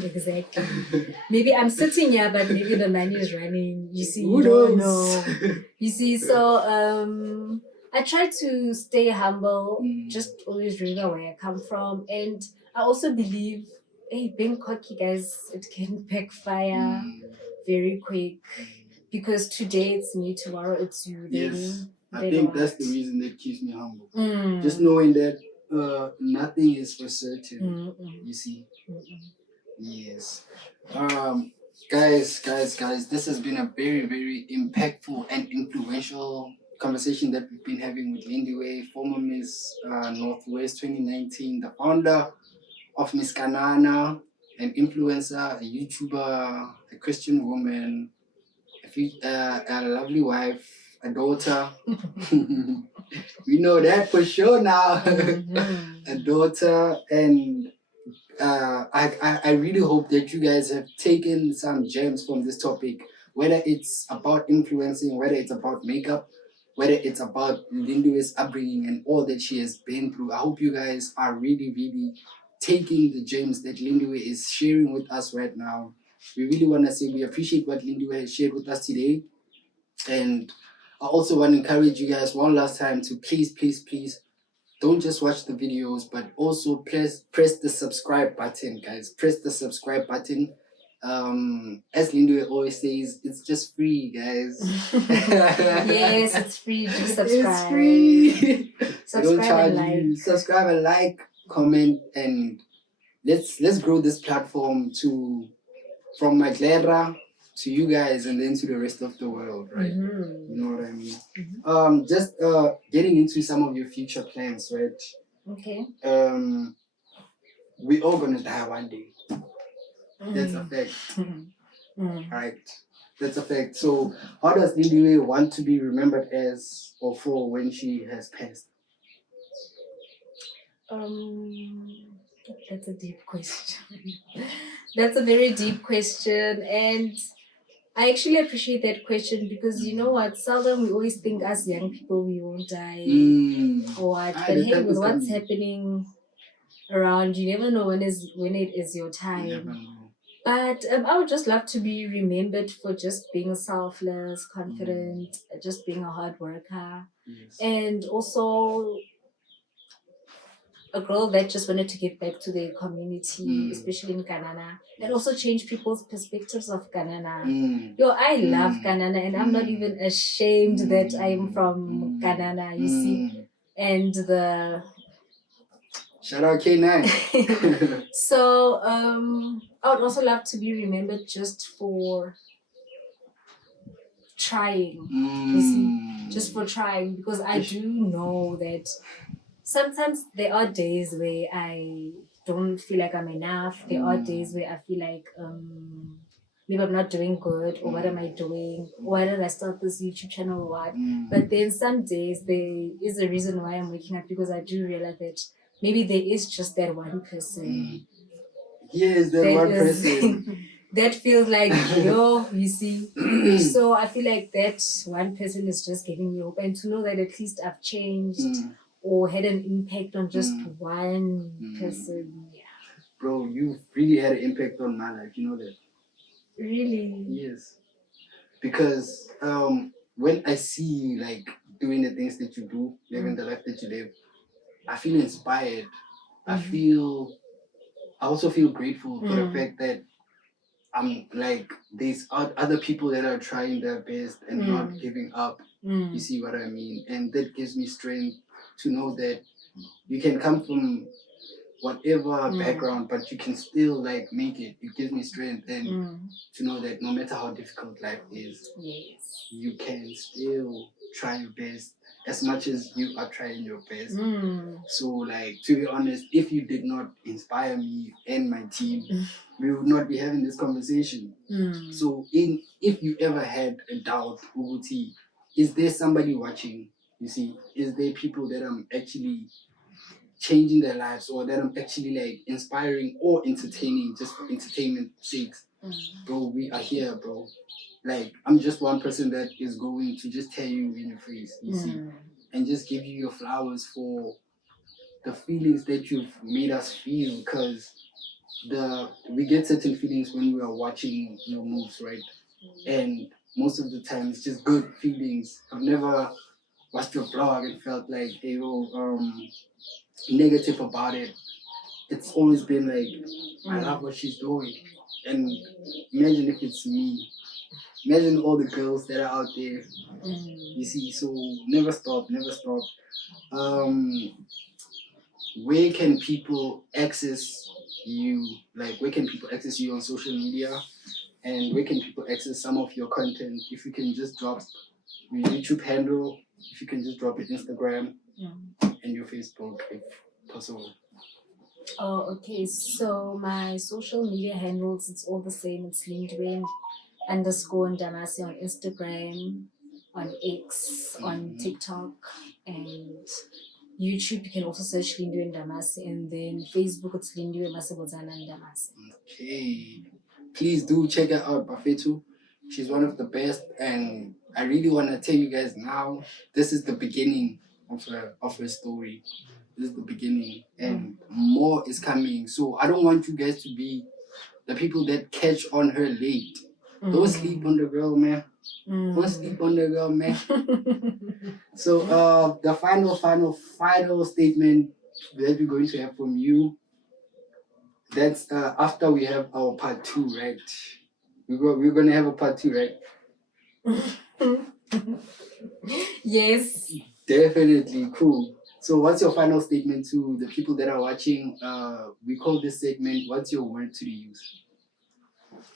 Exactly. Maybe I'm sitting here, but maybe the money is running. You see, Who you don't knows? know. You see, so I try to stay humble, just always remember where I come from. And I also believe, hey, being cocky, guys, it can backfire very quick. Because today it's me, tomorrow it's you. Yes, I think that's the reason that keeps me humble. Just knowing that nothing is for certain. You see. Yes. Guys, this has been a very, very impactful and influential conversation that we've been having with Lindiwe, former Miss Northwest 2019, the founder of Miss Kanana, an influencer, a YouTuber, a Christian woman, a lovely wife, a daughter. We know that for sure now. A daughter, and I really hope that you guys have taken some gems from this topic, whether it's about influencing, whether it's about makeup, whether it's about Lindiwe's upbringing and all that she has been through. I hope you guys are really, really taking the gems that Lindiwe is sharing with us right now. We really want to say we appreciate what Lindiwe has shared with us today. And I also want to encourage you guys one last time to please don't just watch the videos, but also press the subscribe button, guys. Press the subscribe button. As Lindiwe always says, it's just free, guys. Yes, it's free. Just subscribe. It's free. Subscribe Don't charge and like. you. Subscribe and like, comment, and let's grow this platform from my Glera to you guys and then to the rest of the world, right? You know what I mean? Just getting into some of your future plans, right? Okay. We all gonna die one day. That's a fact. Right? That's a fact. So how does Lindiwe want to be remembered as or for when she has passed? That's a deep question. That's a very deep question, and I actually appreciate that question because you know what? Seldom we always think as young people we won't die or what. But hey, with what's happening around, you never know when it is your time. You never know. But I would just love to be remembered for just being selfless, confident, just being a hard worker, and also a girl that just wanted to give back to the community, especially in Kanana, and also change people's perspectives of Kanana. Yo, I love Kanana, and I'm not even ashamed that I'm from Kanana, you see. And the shout out K9. So I would also love to be remembered just for trying. You see, just for trying, because I do know that sometimes there are days where I don't feel like I'm enough. There are days where I feel like maybe I'm not doing good, or what am I doing? Why did I start this YouTube channel or what? But then some days there is a reason why I'm waking up, because I do realize that maybe there is just that one person. Yes, that one person. That feels like, yo, you see. So I feel like that one person is just giving me hope, and to know that at least I've changed or had an impact on just one person. Yeah. Bro, you've really had an impact on my life, you know that? Really? Yes. Because when I see you like doing the things that you do, living the life that you live, I feel inspired. I also feel grateful for the fact that I'm like, there's other people that are trying their best and not giving up. You see what I mean? And that gives me strength to know that you can come from whatever background, but you can still like make it. It gives me strength and to know that no matter how difficult life is, you can still try your best as much as you are trying your best. So like, to be honest, if you did not inspire me and my team, we would not be having this conversation. So if you ever had a doubt, Uguti, is there somebody watching? You see, is there people that I'm actually changing their lives, or that I'm actually like inspiring or entertaining just for entertainment sakes? Bro, we are here, bro. Like, I'm just one person that is going to just tell you in your face, you see, and just give you your flowers for the feelings that you've made us feel, because we get certain feelings when we are watching your moves, right? And most of the time it's just good feelings. I've never watched your vlog and felt like negative about it. It's always been like, I love what she's doing. And imagine if it's me. Imagine all the girls that are out there. You see, so never stop. Where can people access you? Like, where can people access you on social media? And where can people access some of your content? If you can just drop your YouTube handle, if you can just drop your Instagram and your Facebook, if possible. Oh, okay. So my social media handles, it's all the same. It's Lindiwe Ndamase on Instagram, on X, on TikTok, and YouTube. You can also search Lindiwe Ndamase, and then Facebook it's Lindiwe Masebotsana Ndamase. Okay, please do check her out, Bafetu. She's one of the best, and I really want to tell you guys now. This is the beginning of her story. This is the beginning, and more is coming. So I don't want you guys to be the people that catch on her late. Don't sleep on the girl, man. Don't sleep on the girl, man. So the final statement that we're going to have from you. That's after we have our part 2, right? We're gonna have a part 2, right? Yes. Definitely. Cool. So what's your final statement to the people that are watching? We call this segment, what's your word to use?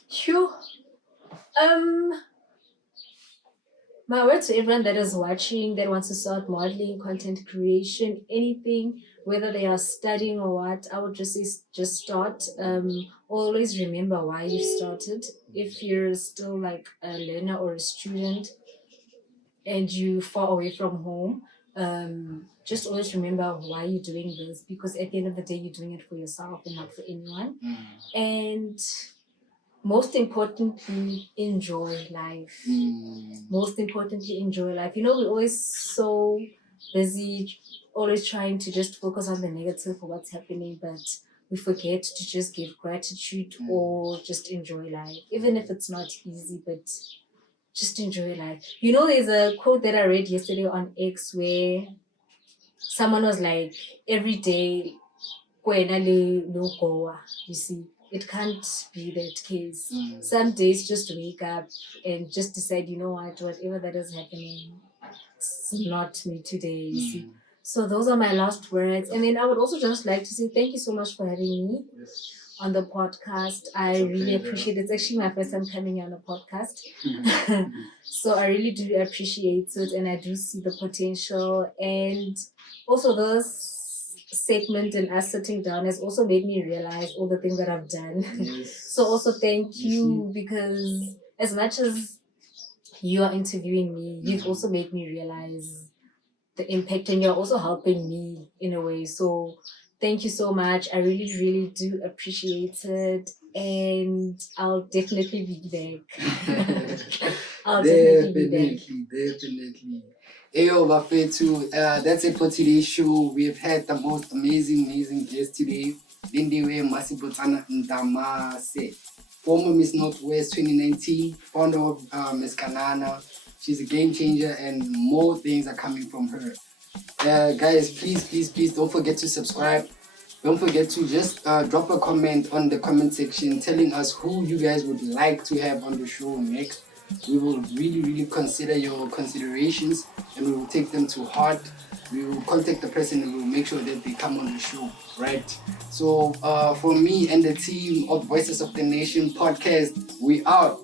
Sure. My word to everyone that is watching, that wants to start modeling, content creation, anything, whether they are studying or what, I would just say just start. Always remember why you started. If you're still like a learner or a student and you far away from home, just always remember why you're doing this, because at the end of the day, you're doing it for yourself and not for anyone. And most importantly, enjoy life. Most importantly, enjoy life. You know, we're always so busy, always trying to just focus on the negative for what's happening, but we forget to just give gratitude or just enjoy life, even if it's not easy, but just enjoy life. You know, there's a quote that I read yesterday on X where someone was like, every day, you see. It can't be that case. Some days just wake up and just decide, you know what, whatever that is happening, it's not me today, you see. So those are my last words. And then I would also just like to say thank you so much for having me on the podcast. I really appreciate it. It's actually my first time coming on a podcast. So I really do appreciate it, and I do see the potential. And also this segment and us sitting down has also made me realize all the things that I've done. So also thank you, because as much as you are interviewing me, you've also made me realize the impact, and you're also helping me in a way. So thank you so much. I really, really do appreciate it, and I'll definitely be back. I'll definitely be back. Definitely. Ayo, Bafetu, that's it for today's show. We've had the most amazing guest today, Lindiwe Masebotsana Ndamase, former Miss Northwest 2019, founder of Miss Kanana. She's a game changer, and more things are coming from her. Guys, please don't forget to subscribe. Don't forget to just drop a comment on the comment section telling us who you guys would like to have on the show next. We will really consider your considerations, and we will take them to heart. We will contact the person and we will make sure that they come on the show, right? So for me and the team of Voices of the Nation podcast, we out.